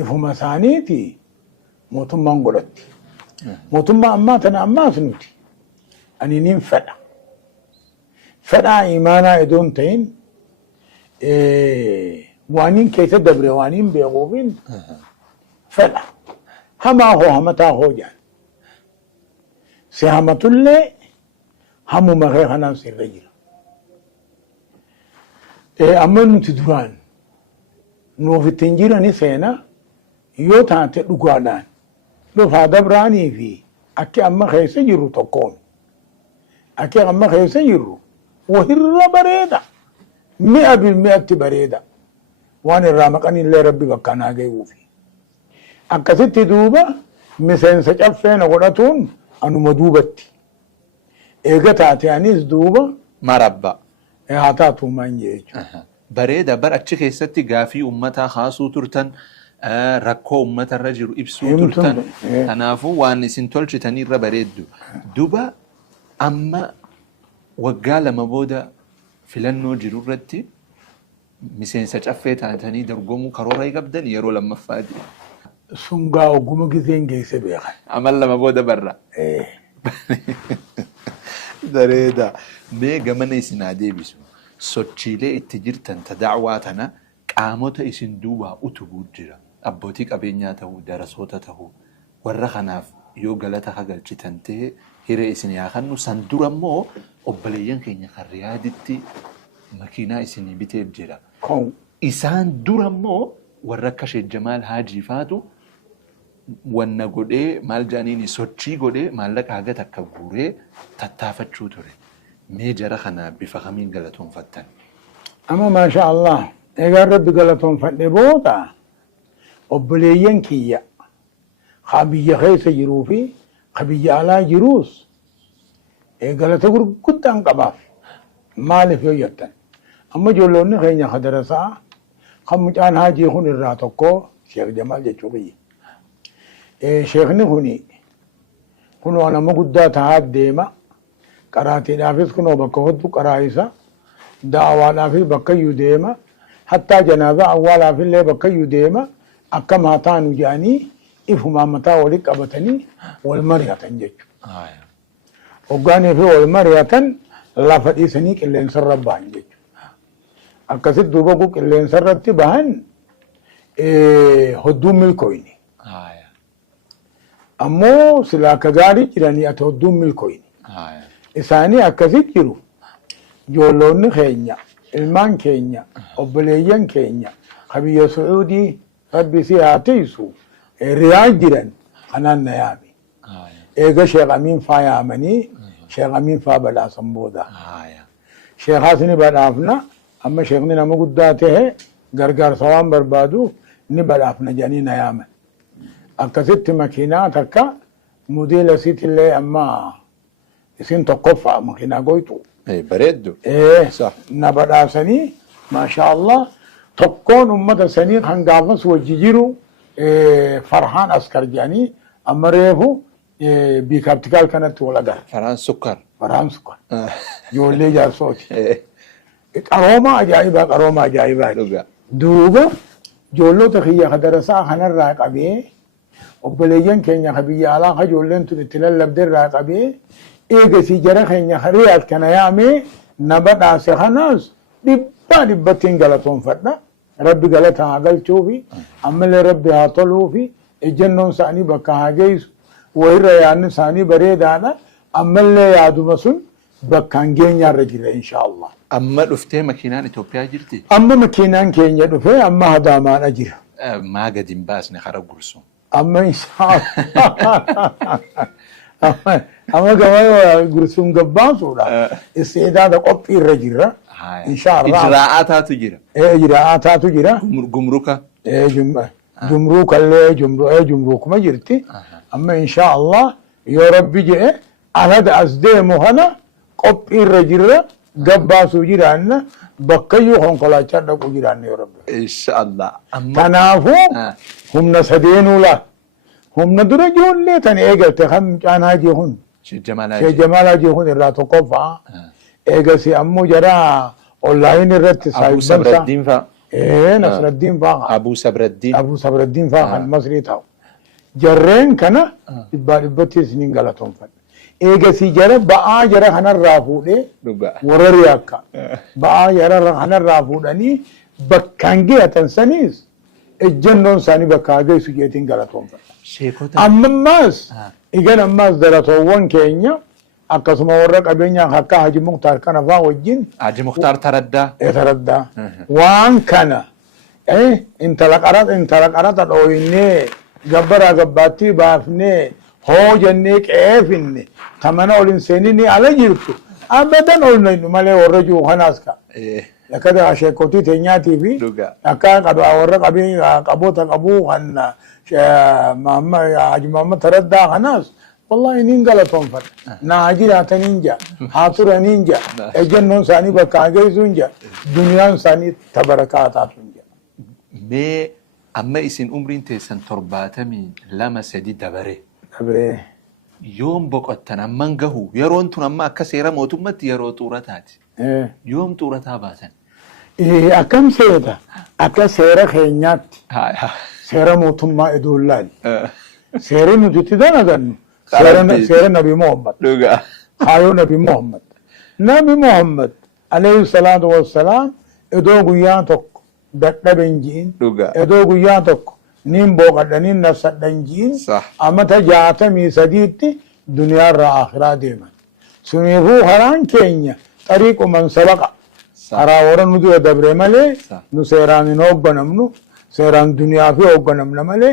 ifuma isaaniiti mootummaan godhatti mootummaa ammaa tana ammaas nuti ani nin fedhaa imaanaa idoon ta'in waaniin keessa dabre waaniin beekuufin fedha hamaa hoo hamataa hoo jaan si hamatullee hamuma kee kanaan sirra jira amma nuti duraan nuuf ittiin jirani seena yoo taate dhugaadhaan dhufaa dabraanii fi akki amma keessa jirru tokkoon akki amma keessa jirru wahirra bareeda mi'a bil mi'atti bareeda waan irraa maqanillee rabbi bakka naa ga'uufi akkasitti duuba miseensa caffeena godhatuun anuma duubatti eega taate anis duuba marabba haa taatu maan jechuudha. Bareeda bar achi keessatti gaafii ummataa haasuu turtan rakkoo ummatarra jiru ibsuu turtan kanaafuu waan isin tolchitanirra bareeddu duba amma waggaa lama booda filannoo jirurratti miseensa caffee taatanii dorgomuu karoora qabdan yeroo lammaffaati. Sungaa ogguma giseen geesse beekan. Amal lama booda barra. Bareeda. Mee gamana isin haa deebisu sochiilee itti jirtan ta da'waa tana qaamota isin duubaa utubuu jira abbootii qabeenyaa ta'uu darasoota ta'uu warra kanaaf yoo galata hagalchitan ta'e hiree isin yaa kannu san dura immoo obboleeyyan keenya kan riyaaditti makiinaa isinii biteef jira isaan dura immoo warra akka Sheekh Jamaal Haajii faatu wanna godhee maal jaaniini sochii godhee maallaqa haga takka guuree tattaafachuu ture. Mee jara kana bifa kamiin galatoonfattan? Amma maasha Allah egaa rabbi galatoonfadhe booda obboleeyyan kiyya haa biyya keessa jiruu fi haa biyya alaa jiruus galata gurguddaan qabaaf. Maaliif yoo jettan amma ijoollonni keenya ka darasaa kan mucaan haajii kun irraa tokko Sheekh Jamaal jechuu biyya. Sheekni kun waan amma guddaa tahaa deema. Qaraatiidhaafis kunoo bakka hoddu qaraayisa. Da'awaadhaafis bakka iyyuu deema. Hattaa janaazaa awwaalaafillee bakka iyyuu deema. Akka maataanu jedhanii ifumaan mataa walitti qabatanii wal mari'atan jechuudha. Hoggaanii fi wal mari'atan lafa dhiisanii qilleensarra bahan jechuudha. Akkasitti duuba kun qilleensarratti bahan hodduun milkooyni. Ammoo silaa akka gaarii jiranii ati hodduun milkooyni. Isaanii akkasitti jiru. Ijoollonni keenya, ilmaan keenya, obboleeyyan keenya, biyya Sucuudii rabbi si haa tiisu riyaa jiran kanaan na yaame. Eega Sheekh Amiin faa yaamanii Sheekh Amiin faa badhaasan booda. Sheekhaas ni badhaafna amma sheekni nama guddaa ta'e gargaarsa waan barbaaduuf ni badhaafna jedhanii na yaaman. Akkasitti makiinaa takka modeela isiitillee amma isin tokkoffaa makiinaa goytu. Bareeddu. Na badhaasanii maasha Allah tokkoon ummata sanii kan gaafas wajji jiru Farhaan Askar jedhanii amma reefu biikaaptikaal kanatti wal agar. Farhaan Sukkar. Farhaan Sukkar. Ijoollee jaarsooti. Qarooma ajaa'ibaa. Duuba ijoollota kiyya ka darasaa kanarraa qabee obboleeyyan keenya ka biyya alaa ka ijoolleen tun itti lallabderraa qabee eegasii jara keenya ka riyaad kana yaamee na badhaase kanaas dhibbattiin galatoonfadha. Rabbi galata haa galchuufi ammallee rabbi haa toluufi ejjennoon isaanii bakka haa geessu wayirra yaadni isaanii bareedaadha. Ammallee yaaduma sun bakkaan geenyaarra jira inshaAllah. Amma dhuftee makiinaan Itoophiyaa jirti? Amma makiinaan keenya dhufee amma Adaamaadha jira. Maa gadi hin baasne hara gursu. Amma inshaAllah. Amma gama gursuun gabbaasuudha. Isteedaada qophii irra jira. InshaAllah. Ijraa'aataatu jira. Ijraa'aataatu jira. Gumruka. Jumruukallee jumruukuma jirti. Amma inshaAllah yoo rabbi jedhe alada as deemu kana qophii irra jirra gabbaasuu jiraanna bakkayyuu konkolaachaa dhaquu jiraanna yoo rabbi. Inshallah. Kanaafuu humna sadeenuu laa. Humna dura ijoollee tan eegalte kan mucaan haajii kun. Sheekh Jamaal haajii kun irraa tokkoffaa. Eegasi ammoo jara onlaayin irratti Abu Sabraddiin faa. Nasraddiin faa. Abu Sabraddiin faa kan Masrii ta'u. Jarreen kana dhibbatti isiniin galatoonfadha. Eegasii jara ba'aa jara kanarraa fuudhee warra riyaakka. Ba'aa jara kanarraa fuudhanii bakkaan geeyatan saniis ejjennoon isaanii bakka geessu jeetiin galatoonfadha. Ammas igan ammas daratoowwan keenya akkasuma warra qabeenyaa akka Haji Muktaar kana faa wajjin. Haji Muktaar Taraddaa. Taraddaa. Waan kana intala qarata dhooyinnee gabbara gabbaattii baafnee hoo jennee qeefinne tamana olin seenini ala jirtu abadan olnaynu malee warra jiru kanaas ka. Akkada sheekotii teenyaatii fi akka warra qaboota qabuu kan Haji Muhammad Taraddaa kanaas wallahi niin galatoonfadha. Naa jiraataniin jaa haa turaniin jaa ejjennoon isaanii bakka geessuun jaa duniyaan isaanii tabarakaa taatuun jaa. Mee amma isin umriin teessan 72 dabare. Yoom boqottan amman gahu yeroon tun amma akka seera mootummatti yeroo xuurataati. Yoom xuurataa baatan? Akkam seeta akka seera keenyaatti seera mootummaa idoolaali. Seerri nuti itti dalagannu seera Nabi Muhammad. Kaayoo Nabi Muhammad. Nabi Muhammad alayhi salaatu wassalaam idoo guyyaa tokko dadhaben jiin idoo guyyaa tokko nin booqadhaniin nafsadhan jiin amata 63tti duniyaarraa akhiraa deeman. Suniifuu karaan keenya xariiquman sabaqa. Karaa warra nu dura dabre malee nu seeraan hin hoogganamnu سيران دنيا في أوقنا من ملء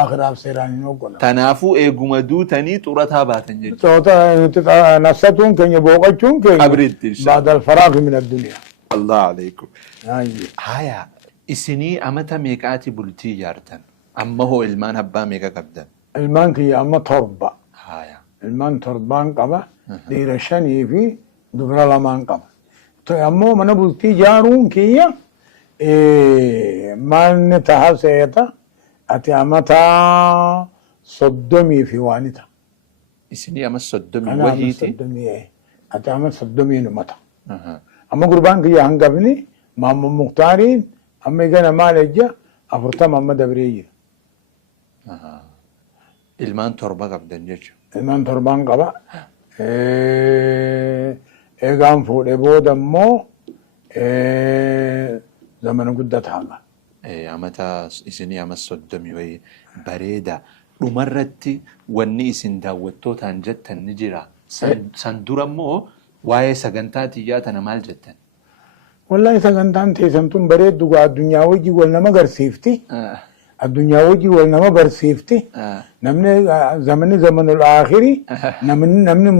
آخر سيران أوقنا تنافو إيجوما دو تاني تورتها باتنجل توتا نصتون كن يبوقتون كن أبرد بعد الفراغ من الدنيا الله عليكم هاي هايا إسني أمتا ميكاتي بلتي يارتن أما هو إلمان هبا ميكا قبدا المان كي أما تربة هايا المان تربان قبا ديرشاني في دبر لمان قبا تو أمو من بلتي جارون كيا مان تحسيتا أتي أمتا صدمي في وانتا إسني أما الصدمي أنا وهيتي صدمي أتي أما صدمي نمتا أما قربان كي هنقبني مام مختارين أما يجينا مال الجا أفرتم أما دبريجي إلمان تربا قبدا جيشو المان تربان قبا إيغان فود إبودا مو زمن قدت حالا أمتا إسني أما الصدمي وهي بريدا dhumarratti wanni isin daawwattootaan jettan ni jira san dura immoo waa'ee sagantaa xiyyaa tana maal jettan والله سكنتان تيسمتون بريد دقا الدنيا وجي والنما قرسيفتي الدنيا وجي والنما برسيفتي نمني زمن الآخري نمني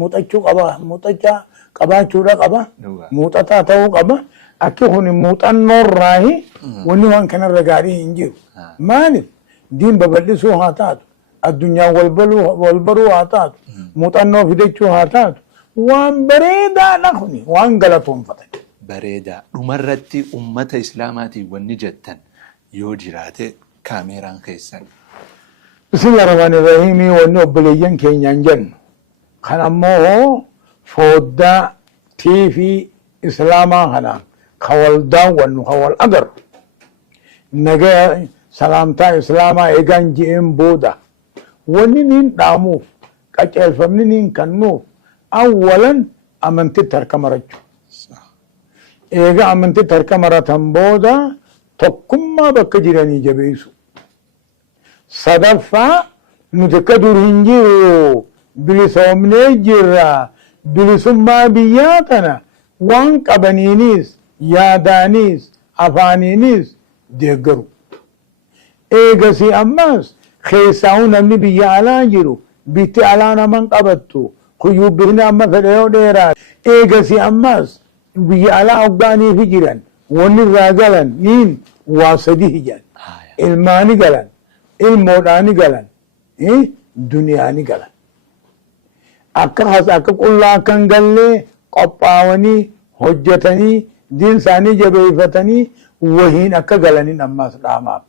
موتأشو قبا موتأشا قبا شورا قبا موتأتا تاو قبا أكي هوني موتأ النور راهي وني وان كان الرقاري انجير مالي دين ببلسو هاتات الدنيا والبرو هاتات موتأ النور فيديشو هاتات وان بريدا نخني وان غلطون فتح bareeda dhumarratti ummata islaamaatii wanni jettan yoo jiraate kaameeraan keessan bismillaahi rahmaani rahiimii wanni obboleeyyan keenyaan jennu kan ammoo fooddaa tiivii islaamaa kanaan ka wal daawwannu ka wal agarru nagaa salaamtaa islaamaa eegaan ji'een booda wanni niin dhaamuuf qaceelfamni niin kannuuf awwalan amantitti harka marachuu eega amantitti harka maratan booda tokkummaa bakka jiranii jabeessu sadaffaa nuti akka dur hin jiru bilisoomnee jirra bilisummaa biyyaa tana waan qabaniinis yaadaaniis afaaniinis deeggaru eegasii ammas keessaa'uu namni biyya alaa jiru bitti alaa naman qabattu kuyyubbifni amma fedhe yoo dheeraa eegasii ammas biyya alaa hoggaanii fi jiran wanni irraa galan niin waa sadi hijan ilmaani galan ilmoodhaani galan duniyaani galan akka qullaa akkan gallee qophaawanii hojjetanii diin isaanii jabeeffatanii wahiin akka galanin ammaas dhaamaaf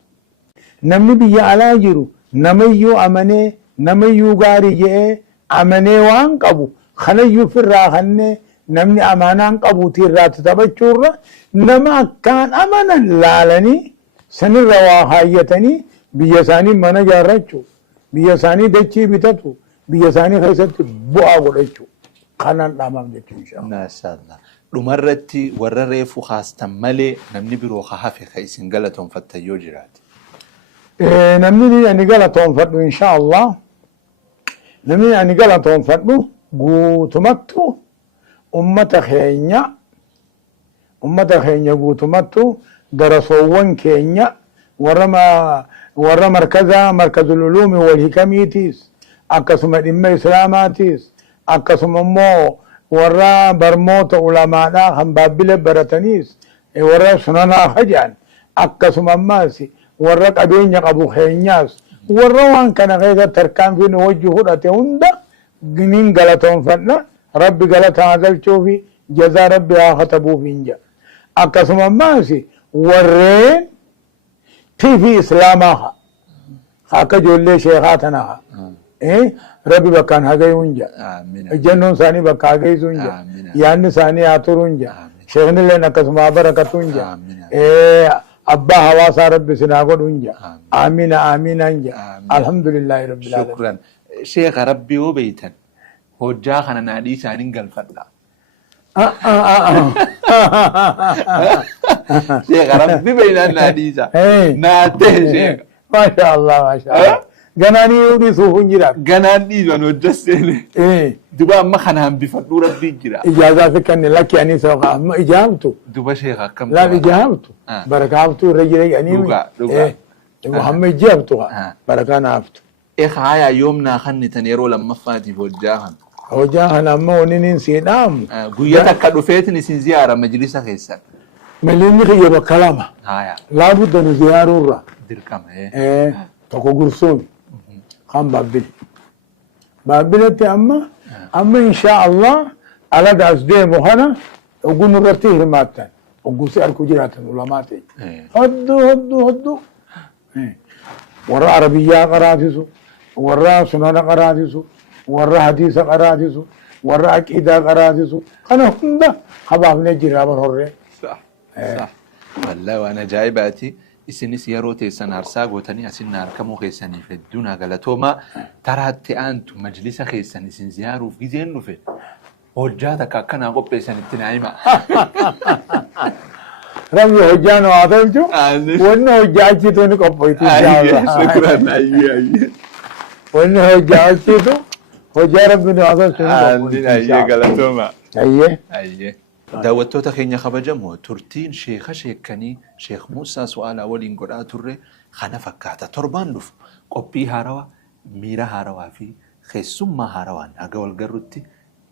namni biyya alaa jiru namayyuu amanee namayyuu gaarii je'ee amanee waan qabu kanayyuu firraa kannee namni amaanaan qabuutii irraatti taphachuurra nama akkaan amanan laalanii sanirra waa haayyatanii biyya isaanii mana jaarrachuu biyya isaanii dachii bitatu biyya isaanii keessatti bu'aa godhachuu kanaan dhaamaaf jechuu inshaAllah. Maashaallah. Dhumarratti warra reefu haastan malee namni biroo ka hafe ka isin galatoonfattan yoo jiraate. Namni ani galatoonfadhu inshaAllah. Namni ani galatoonfadhu guutumattu ummata keenya guutumattu darasoowwan keenya warra markazul uluumi wal hikamiitiis akkasuma dhimma islaamaatiis akkasuma immoo warra barmoota ulamaadhaa kan baabbile barataniis warra sunanaa hajaan akkasuma ammaas warra qabeenya qabu keenyaas warra waan kana keessa tarkaanfiin wajji fudhate hunda giniin galatoonfadha rabbi galataa galchuufi jazaa rabbi haa katabuufi inja akkasuma ammaas warreen tiifi islaamaa akka ijoollee sheekaa tanaa rabbi bakkaan hagayuu inja ejjennoon isaanii bakka hagayisuu inja yaanni isaanii haa turuu inja sheeknilleen akkasuma haa barakatu inja abbaa hawaasaa rabbi sinaa godhu inja amina amina inja alhamdulillahi rabbil alamin. Shukran. Sheekha rabbi yoo beeytan hojjaa kana naadhii isaaniin galfadha. Sheekha rabbi beeynaan naadhii isaa. Naattee sheekha. Masha Allah masha Allah. ganani yudi suhun jira ganani ban wajasene duba ma khana bifaddu rabbi jira ijaza fikan laki ani sawa amma ijabtu duba sheikha kam la ijabtu barakatu rajuli ani محمد جابتها بركانا عفتو هايا يومنا خني تنيرو لما فاتي وجاهن وجاهن أما ونين سينام قويتك كدفيتني سين زيارة مجلسة خيسا مليني خيبا كلامة هايا لابد أن زيارة الرا دركم تقو قرصون خام بابلتي أما إن شاء الله على داس دي مهنا وقول نرتيه رماتان وقول سألكو جراتان ولماتي هدو ورا عربية قراتيسو ورا سنن قراتيسو ورا حديث قراتيسو ورا عقيدة قراتيسو أنا هندا خباب نجري رابر هوري صح والله وأنا جايباتي إسني سياروتي سنار ساقوتني أسنار كمو خيساني في الدونا قالتوما ترى أنتو مجلس خيساني سن زيارو في زينو في وجاتك كنا قبل سنة تنعيمة رمي هجانو عطلتو وانه هجاتي توني قبويتو شكرا أيه وانه هجاتي تو هجا ربنا عطلتو أيه قالتوما أيه داوتو تخيني خبجمو ترتين شيخني شيخ موسى سؤال أولين قرأ تري خانا فكاتا تربان لف قبي هاروا ميرا هاروا في خيسوم ما هاروان أقول قررتي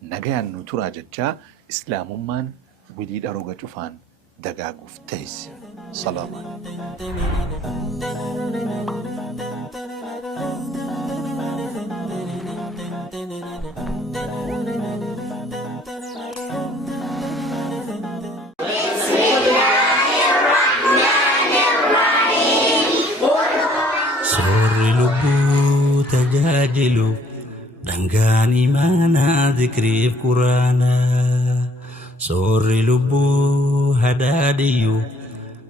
نجيان نتورا ججا إسلام من وديد أروغا جفان دقاقو فتيس صلاة تجادلوا دنغاني مانا ذكري في قرانا سور لبو هداديو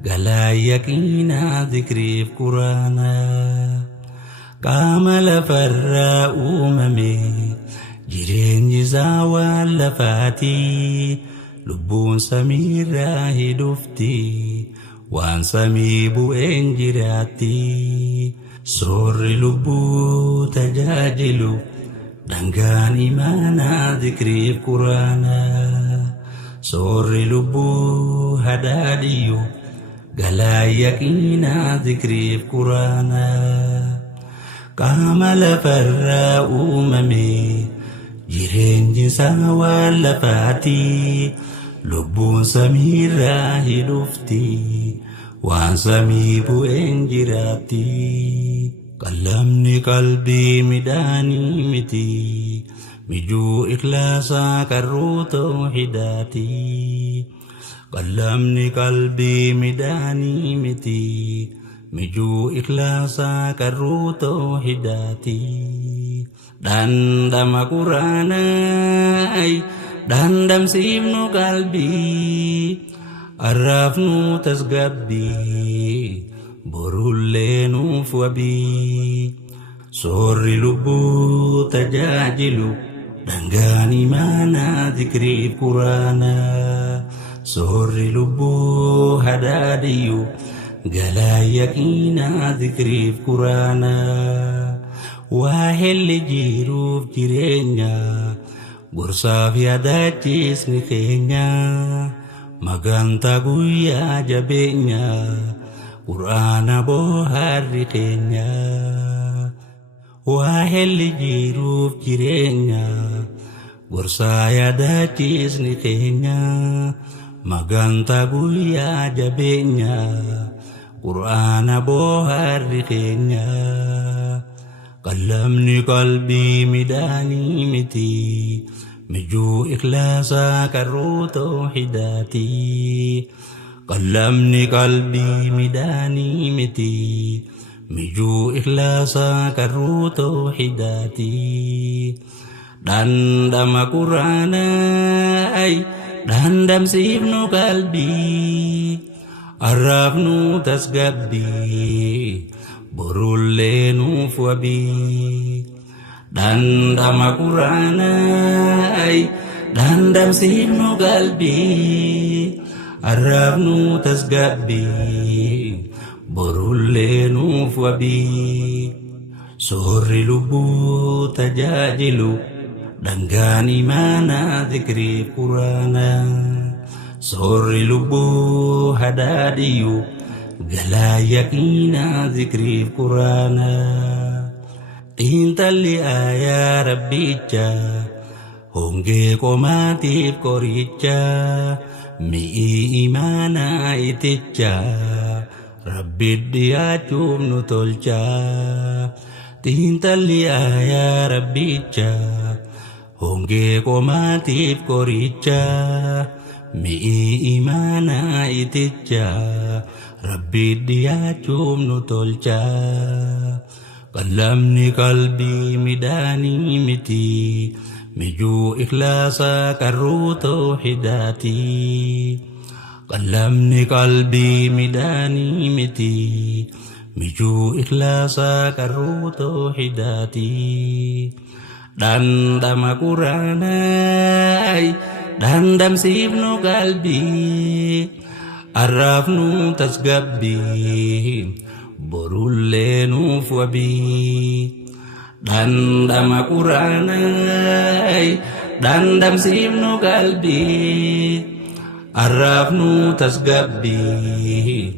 قلا يكينا ذكري في قرانا قامل فرا أممي جيرين جزاوى لفاتي لبون سميرا هدفتي وان سميبو انجراتي سور لبو تجاجلو دنغان إيمانا ذكري في قرانا سور لبو هداديو قلا يكينا ذكري في قرانا قامل فرا أممي جيرين جنسا واللفاتي لبون سميرا هدفتي وان سميبو انجراتي قلمني قلبي مداني متي مجو إخلاصا كرو توحيداتي قلمني قلبي مداني متي مجو إخلاصا كرو توحيداتي دندم قرانا أي دندم سيبنو قلبي عرفنو تسقبي برولينو فوبي سور لبو تجاجلو دنغاني مانا ذكري قرانا سور لبو هداديو قلا يكينا ذكري قرانا واهل جيروف جيرينيا برصاف يداتيس نخينيا maganta guyya jabenya qur'ana boharri kenya wa helli jiruf jirenya gorsa yadatis ni kenya maganta guyya jabenya qur'ana boharri kenya qalamni qalbi midani miti مجو إخلاصا كرو توحيداتي قلمني قلبي مداني متي مجو إخلاصا كرو توحيداتي دندم قرانا أي دندم سيبنو قلبي عرفنو تسقبي برولينو فوبي دندم قرانا أي دندم سيبنو قلبي عرفنو تسقبي برولينو فوبي soorri lubbuu tajaajilu dhangaan imaanaa dhikrii quraanaa soorri lubbuu hadaadhiyu galaa yaqiinaa dhikrii quraanaa xiinxalli aayaa rabbicha hongee qomaatiif qoricha mi'ii imaanaa iticha rabbi dhiyaachuuf nu tolcha xiinxalli aayaa rabbicha hongee qomaatiif qoricha mi'ii imaanaa iticha rabbi dhiyaachuuf nu tolcha qalamni qalbii midhaanii miti mijuu ikhlaasaa qarruu tawhidaati qalamni qalbii midhaanii miti mijuu ikhlaasaa qarruu tawhidaati dhandhama quraanaa dhandhamsiifnu qalbii arraafnu tasgabbii borullee nuuf wabii dhandhama quraanaa dhandhamsiifnu qalbii arraafnu tasgabbii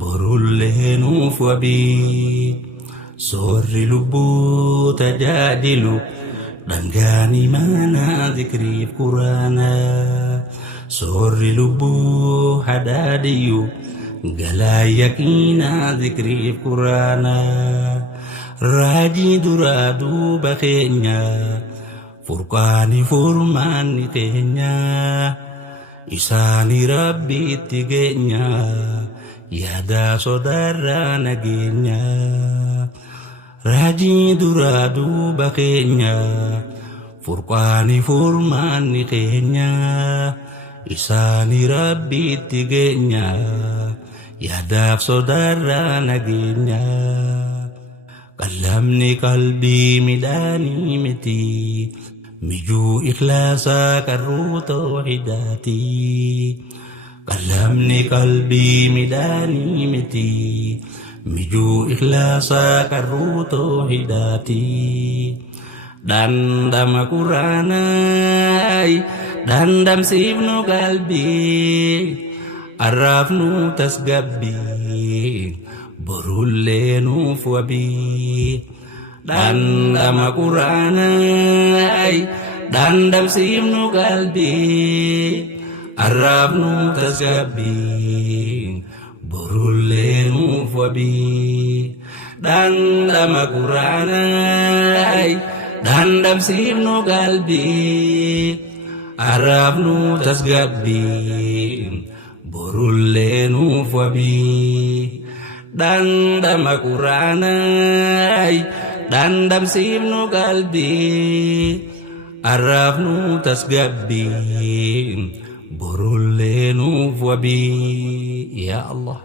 borullee nuuf wabii soorri lubbuu tajaajilu dhangaan imaanaa dhikriif quraanaa soorri lubbuu hadaadhiyu galaa yaqiinaa dhikriif quraanaa raajii duraa duuba keenya furqaani furmaanni keenya isaani rabbiitti geenya yaadaa sodaarraa nageenya raajii duraa duuba keenya furqaani furmaanni keenya isaani rabbiitti geenya yaadaaf sodaarraa nageenya qalamni qalbii midhaanii miti mijuu ikhlaasaa qarruu tawhidaati qalamni qalbii midhaanii miti mijuu ikhlaasaa qarruu tawhidaati dhandhama quraanaa dhandhamsiifnu qalbii arraafnu tasgabbii borullee nuuf wabii dhandhama quraanaa dhandhamsiifnu qalbii arraafnu tasgabbii borullee nuuf wabii dhandhama quraanaa dhandhamsiifnu qalbii arraafnu tasgabbii borullee nuuf wabii dhandhama quraanaa dhandhamsiifnu qalbii arraafnu tasgabbii borullee nuuf wabii yaa Allah